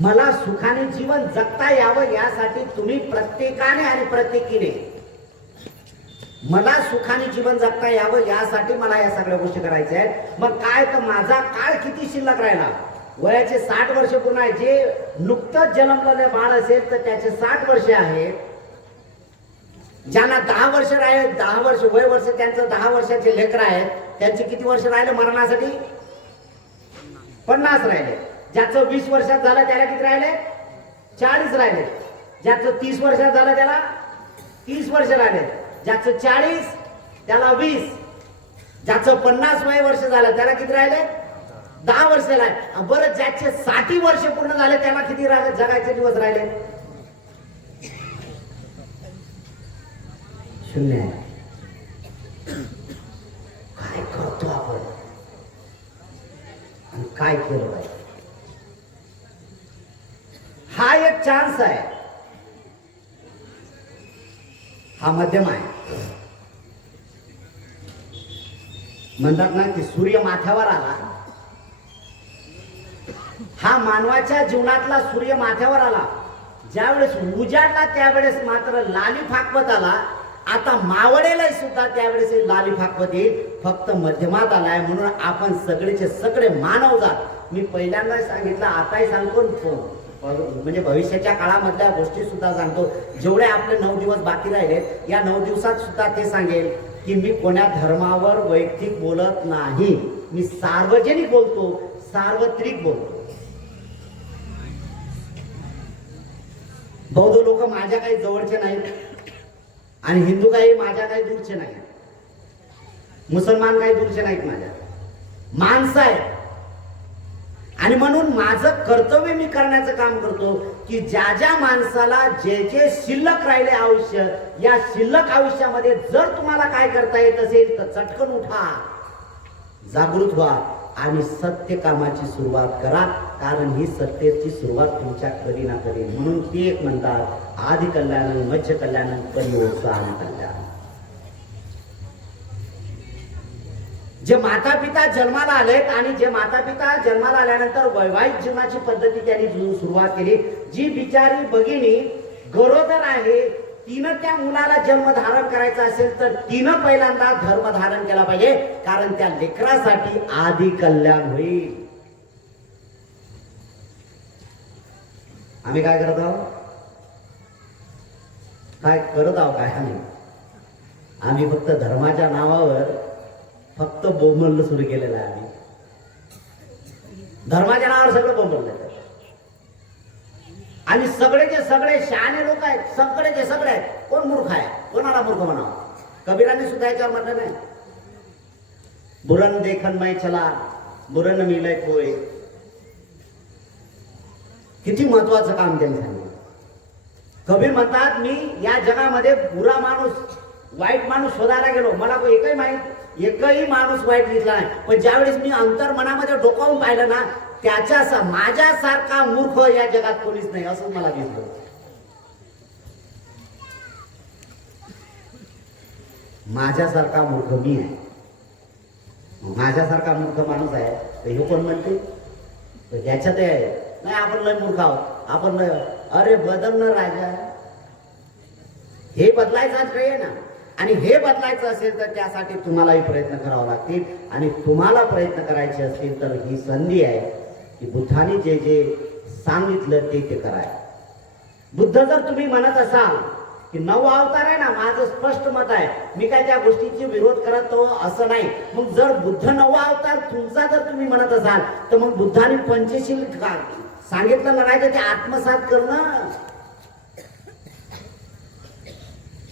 मला सुखाने जीवन जगता यावं यासाठी तुम्ही प्रत्येकाने आणि प्रत्येकीने मला सुखाने जीवन जगता यावं यासाठी मला या सगळ्या गोष्टी करायच्या आहेत. मग काय तर माझा काळ किती शिल्लक राहिला. वयाचे 60 वर्ष पूर्ण आहे. जे नुकतंच जन्मलेले बाळ असेल तर त्याचे 60 वर्ष आहेत. ज्यांना 10 वर्ष राहिले, 10 वर्ष वय वर्ष त्यांचं 10 वर्षाचे लेकर आहेत, त्यांचे किती वर्ष राहिले मरणासाठी? 50 राहिले. ज्याचं 20 वर्षात झालं त्याला किती राहिले? 40 राहिले. ज्याचं 30 वर्षात झालं त्याला 30 वर्ष राहिले. ज्याचं 40 त्याला 20. ज्याचं 50 वय वर्ष झालं त्याला किती राहिले? 10 वर्ष राहिले. बरं, ज्याचे 60 वर्ष पूर्ण झाले त्याला किती जगायचे दिवस राहिले? 0 आहे. काय करतो आपण आणि काय केलं पाहिजे? हा एक चान्स आहे, हा मध्यम आहे. म्हणतात ना की सूर्य माथ्यावर आला. हा मानवाच्या जीवनातला सूर्य माथ्यावर आला. ज्यावेळेस उजाडला त्यावेळेस मात्र लाली फाकवत आला. आता मावळेला सुद्धा त्यावेळेस लाली फाकवत येईल. फक्त मध्यमात आलाय. म्हणून आपण सगळेचे सगळे मानव जात, मी पहिल्यांदा सांगितलं आताही सांगतो, म्हणजे भविष्याच्या काळामधल्या गोष्टी सुद्धा सांगतो. जेवढे आपले 9 दिवस बाकी राहिले या 9 दिवसात सुद्धा ते सांगेल की मी कोण्या धर्मावर वैयक्तिक बोलत नाही. मी सार्वजनिक बोलतो, सार्वत्रिक बोलतो. बौद्ध लोक माझ्या काही जवळचे नाहीत आणि हिंदू काही माझ्या काही दूरचे नाहीत. मुसलमान काही दूरचे नाहीत माझ्या, माणसं आहेत. आणि म्हणून माझं कर्तव्य मी करण्याचं काम करतो की ज्या ज्या माणसाला जे जे शिल्लक राहिले आयुष्य, या शिल्लक आयुष्यामध्ये जर तुम्हाला काय करता येत असेल तर चटकन उठा, जागृत व्हा आणि सत्य कामाची सुरुवात करा. कारण ही सत्याची सुरुवात तुमच्या कधी ना कधी. म्हणून ती एक म्हणतात आदि कल्याण मध्य कल्याण परियोत्साह कल्याण. जे माता पिता जन्माला आलेत आणि जे माता पिता जन्माला आल्यानंतर वैवाहिक जीवनाची पद्धती त्यांनी सुरुवात केली. जी बिचारी भगिनी गरोदर आहे, तिनं त्या मुलाला जन्म धारण करायचा असेल तर तिनं पहिल्यांदा धर्म धारण केला पाहिजे. कारण त्या लेकरासाठी आदि कल्याण होईल. आम्ही काय करत आहोत, काय करत आहोत काय आम्ही फक्त धर्माच्या नावावर फक्त बोंबलणं सुरू केलेलं आहे. आम्ही धर्माच्या नावावर सगळं बोंबललं. आणि सगळे जे सगळे शहाणे लोक आहेत, सगळे जे सगळे आहेत, कोण मूर्ख आहे, कोणाला मूर्ख म्हणावं. कबीराने सुद्धा याच्यावर म्हटलं नाही, बुरन देखन मै चला बुरन मिलय कोय. किती महत्वाचं काम त्यांनी सांगितलं. कबीर म्हणतात मी या जगामध्ये बुरा माणूस, वाईट माणूस शोधायला गेलो, मला एकही माणूस वाईट दिसला नाही. पण ज्यावेळेस मी अंतर मनामध्ये डोकावून पाहिलं ना, त्याच्या माझ्यासारखा मूर्ख या जगात कोणीच नाही असं मला दिसलं. माझ्यासारखा मूर्ख मी आहे. माझ्यासारखा मूर्ख माणूस आहे तर हे कोण म्हणते, त्याच्यात नाही आपण लय मूर्ख आहोत, आपण लय. अरे बदलणं राजा, हे बदलायचं श्रेय आहे ना. आणि हे बदलायचं असेल तर त्यासाठी तुम्हालाही प्रयत्न करावा लागतील. आणि तुम्हाला प्रयत्न करायचे असतील तर ही संधी आहे की बुद्धाने जे जे सांगितलं ते कराय. बुद्ध जर तुम्ही म्हणत असाल की नवा अवतार आहे ना, माझं स्पष्ट मत आहे, मी काय त्या गोष्टीची विरोध करत तो असं नाही. मग जर बुद्ध नवा अवतार तुमचा जर तुम्ही म्हणत असाल तर मग बुद्धाने पंचशील सांगितलं नाही तर ते आत्मसात करणं.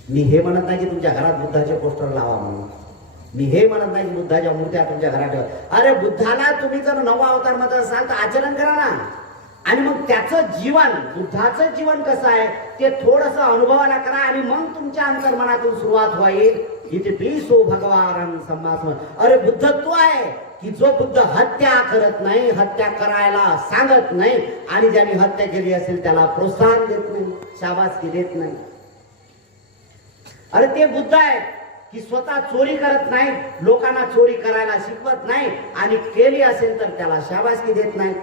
मी हे म्हणत नाही की तुमच्या घरात बुद्धाचे पोस्टर लावा म्हणून, मी हे म्हणत नाही की बुद्धाच्या मूर्त्या तुमच्या घरात ठेवा. अरे बुद्धाला तुम्ही जर नवा अवतार म्हणत असाल तर आचरण करा ना. आणि मग त्याचं जीवन, बुद्धाचं जीवन कसं आहे ते थोडंसं अनुभवाला करा आणि मग तुमच्या अंतर्मनातून सुरुवात होईल. इथे सो भगवान संभाषण. अरे बुद्ध तो आहे की जो बुद्ध हत्या करत नाही, हत्या करायला सांगत नाही, आणि ज्यांनी हत्या केली असेल त्याला प्रोत्साहन देत नाही, शाबासकी देत नाही. अरे ते बुद्ध आहे की स्वतः चोरी करत नाही, लोकांना चोरी करायला शिकवत नाही, आणि केली असेल तर त्याला शाबासकी देत नाही.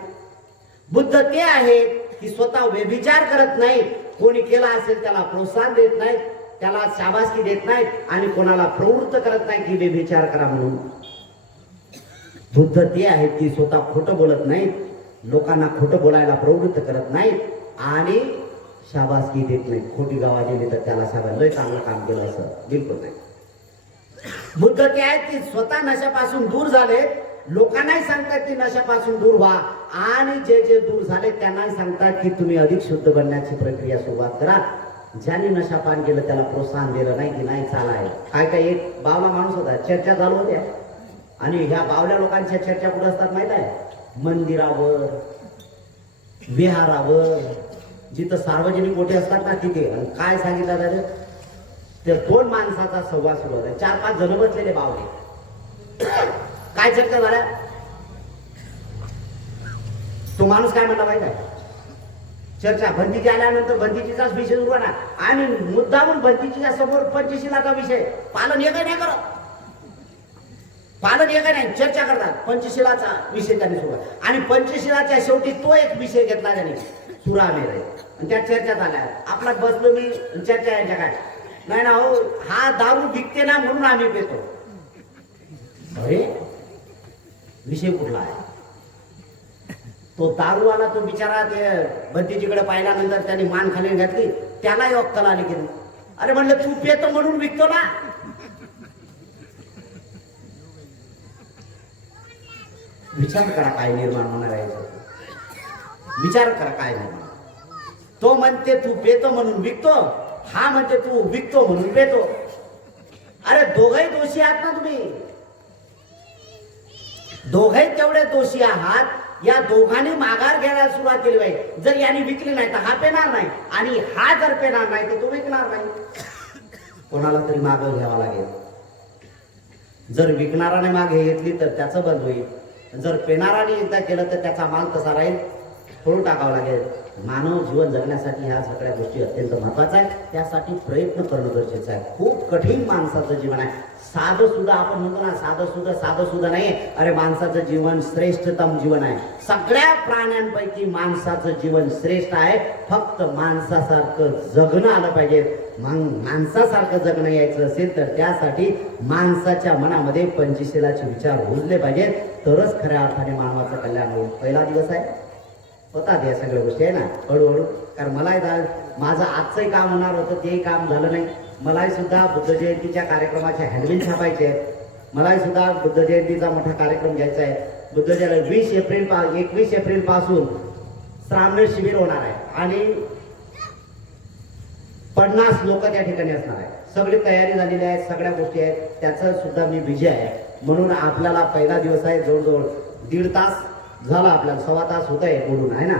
बुद्ध ते आहेत की स्वतः व्यभिचार करत नाही, कोणी केला असेल त्याला प्रोत्साहन देत नाही, त्याला शाबासकी देत नाहीत, आणि कोणाला प्रवृत्त करत नाही की व्यभिचार करा म्हणून. बुद्ध ते आहेत की स्वतः खोटं बोलत नाहीत, लोकांना खोटं बोलायला प्रवृत्त करत नाहीत, आणि शाबासकी देत नाही. खोटी गावा दिली तर त्याला शाबास, लय चांगलं काम केलं असं बिलकुल नाही. बुद्ध ते आहेत की स्वतः नशापासून दूर झाले, लोकांनाही सांगतात की नशापासून दूर व्हा, आणि जे जे दूर झाले त्यांनाही सांगतात की तुम्ही अधिक शुद्ध बनण्याची प्रक्रिया सुरुवात करा. ज्यांनी नशापान केलं त्याला प्रोत्साहन दिलं नाही की नाही चालाय. काय एक बावला माणूस होता, चर्चा चालू होत्या, आणि ह्या बावल्या लोकांच्या चर्चा कुठे असतात माहित आहे, मंदिरावर, विहारावर, जिथं सार्वजनिक मोठे असतात ना तिथे. आणि काय सांगितलं जातं, ते दोन माणसाचा संवाद सुरू होता, 4-5 जण बसलेले बावले. काय चर्चा झाल्या, तो माणूस काय म्हणला माहित आहे, चर्चा भंतीची आल्यानंतर भंतीचीचाच विषय सुरू आहे ना, आणि मुद्दामून भंतीच्या समोर पंचशिलाचा विषय पालन एक नाही करत, पालन एक नाही, चर्चा करतात. पंचशिलाचा विषय त्यांनी सुरू, आणि पंचशिलाच्या शेवटी तो एक विषय घेतला त्यांनी, सुरामेर. आणि त्या चर्चा झाल्या. आपला बसलो मी, चर्चा यांच्या काय नाही ना, हो हा दारू विकते ना म्हणून आम्ही पेतो. अरे विषय कुठला आहे, तो दारूवाला तो बिचारा ते बंदीजीकडे पाहिल्यानंतर त्याने मान खाली घातली, त्याला अक्कल आली की. अरे म्हणलं तू पेतो म्हणून विकतो ना. विचार करा काय निर्माण होणार आहे, विचार करा काय निर्माण. तो म्हणते तू पेतो म्हणून विकतो, हा म्हणते तू विकतो म्हणून पेतो. अरे दोघही दोषी आहात ना तुम्ही. दोघे तेवढे दोषी आहात. या दोघांनी माघार घ्यायला सुरुवात केली पाहिजे. जर यांनी विकली नाही तर हा पेणार नाही, आणि हा जर पेणार नाही तर तो विकणार नाही. कोणाला तरी मागं घ्यावा लागेल. जर विकणाराने मागे घेतली तर त्याचं बंद होईल. जर पेनाराने एकदा केलं तर त्याचा माल तसा राहील, फोडून टाकावं लागेल. मानव जीवन जगण्यासाठी ह्या सगळ्या गोष्टी अत्यंत महत्वाच्या आहेत. त्यासाठी प्रयत्न करणं गरजेचं आहे. खूप कठीण माणसाचं जीवन आहे. साधं सुद्धा आपण म्हणतो ना, साधं सुद्धा नाही. अरे माणसाचं जीवन श्रेष्ठतम जीवन आहे. सगळ्या प्राण्यांपैकी माणसाचं जीवन श्रेष्ठ आहे. फक्त माणसासारखं जगणं आलं पाहिजे. माणसासारखं जगणं यायचं असेल तर त्यासाठी माणसाच्या मनामध्ये पंचशीलाचे विचार रुजले पाहिजेत, तरच खऱ्या अर्थाने मानवाचं कल्याण होईल. पहिला दिवस आहे, होतात या सगळ्या गोष्टी आहे ना, हळूहळू. कारण मलाही माझं आजचंही काम होणार होतं, तेही काम झालं नाही. मलाही सुद्धा बुद्ध जयंतीच्या कार्यक्रमाचे हँडबिल छापायचे आहेत. मलाही सुद्धा बुद्ध जयंतीचा मोठा कार्यक्रम घ्यायचा आहे. बुद्ध जयंती 21 एप्रिल पासून श्रावण शिबिर होणार आहे आणि 50 लोक त्या ठिकाणी असणार आहे. सगळी तयारी झालेली आहे, सगळ्या गोष्टी आहेत. त्याचं सुद्धा मी बिझी आहे. म्हणून आपल्याला पहिला दिवस आहे, जवळजवळ 1.5 तास झाला, आपल्याला 1.25 तास होत आहे बोलून, आहे ना.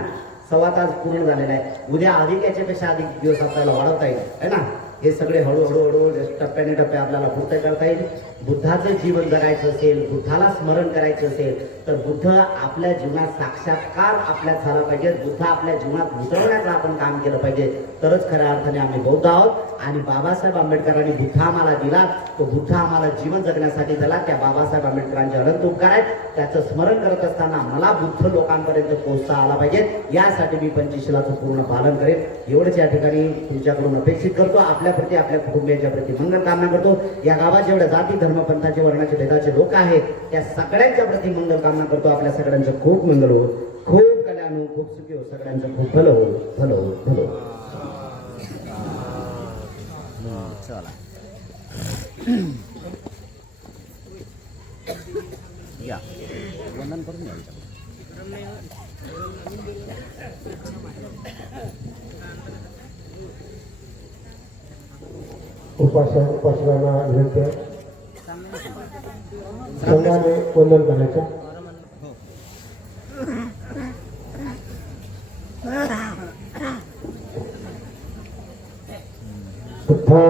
1.25 तास पूर्ण झालेला आहे. उद्या अधिक याच्यापेक्षा अधिक दिवस आपल्याला वाढवता येईल, आहे ना. हे सगळे हळूहळू टप्प्याने टप्पे आपल्याला पूर्ण करता येईल. बुद्धाचं जीवन जगायचं असेल, बुद्धाला स्मरण करायचं असेल तर बुद्ध आपल्या जीवनात साक्षात्कार आपल्यात झाला पाहिजे. बुद्ध आपल्या जीवनात उतरवण्याचं आपण काम केलं पाहिजे, तरच खऱ्या अर्थाने आम्ही बौद्ध आहोत. आणि बाबासाहेब आंबेडकरांनी बुद्ध आम्हाला दिला, तो बुद्ध आम्हाला जीवन जगण्यासाठी दिला. त्या बाबासाहेब आंबेडकरांचे अनंत उपकार आहेत. त्याचं स्मरण करत असताना मला बुद्ध लोकांपर्यंत पोहोचता आला पाहिजे. यासाठी मी पंचशीलाचं पूर्ण पालन करेन. एवढंच या ठिकाणी तुमच्याकडून अपेक्षित करतो. आपल्याप्रती, आपल्या कुटुंबियांच्या प्रती मंगल कामना करतो. या गावात जेवढ्या जाती धर्म पंथाचे वर्णाचे भेदाचे लोक आहेत त्या सगळ्यांच्या प्रती मंगल कामना करतो. आपल्या सगळ्यांचं खूप मंगल हो, खूप कल्याण हो, खूप सुखी हो, सगळ्यांचं खूप भलं हो, भलं हो, भलं हो. चला या वंदन करून घ्या. उपासक उपासकांना विनंती आहे संघाने वंदन करायचं. बुद्धां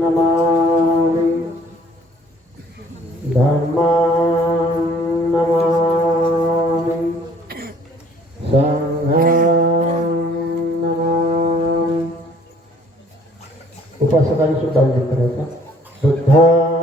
नमामि, धम्मां नमामि, संघां नमामि. उपासकांनी सुद्धा वंदन करायचं. बुद्धां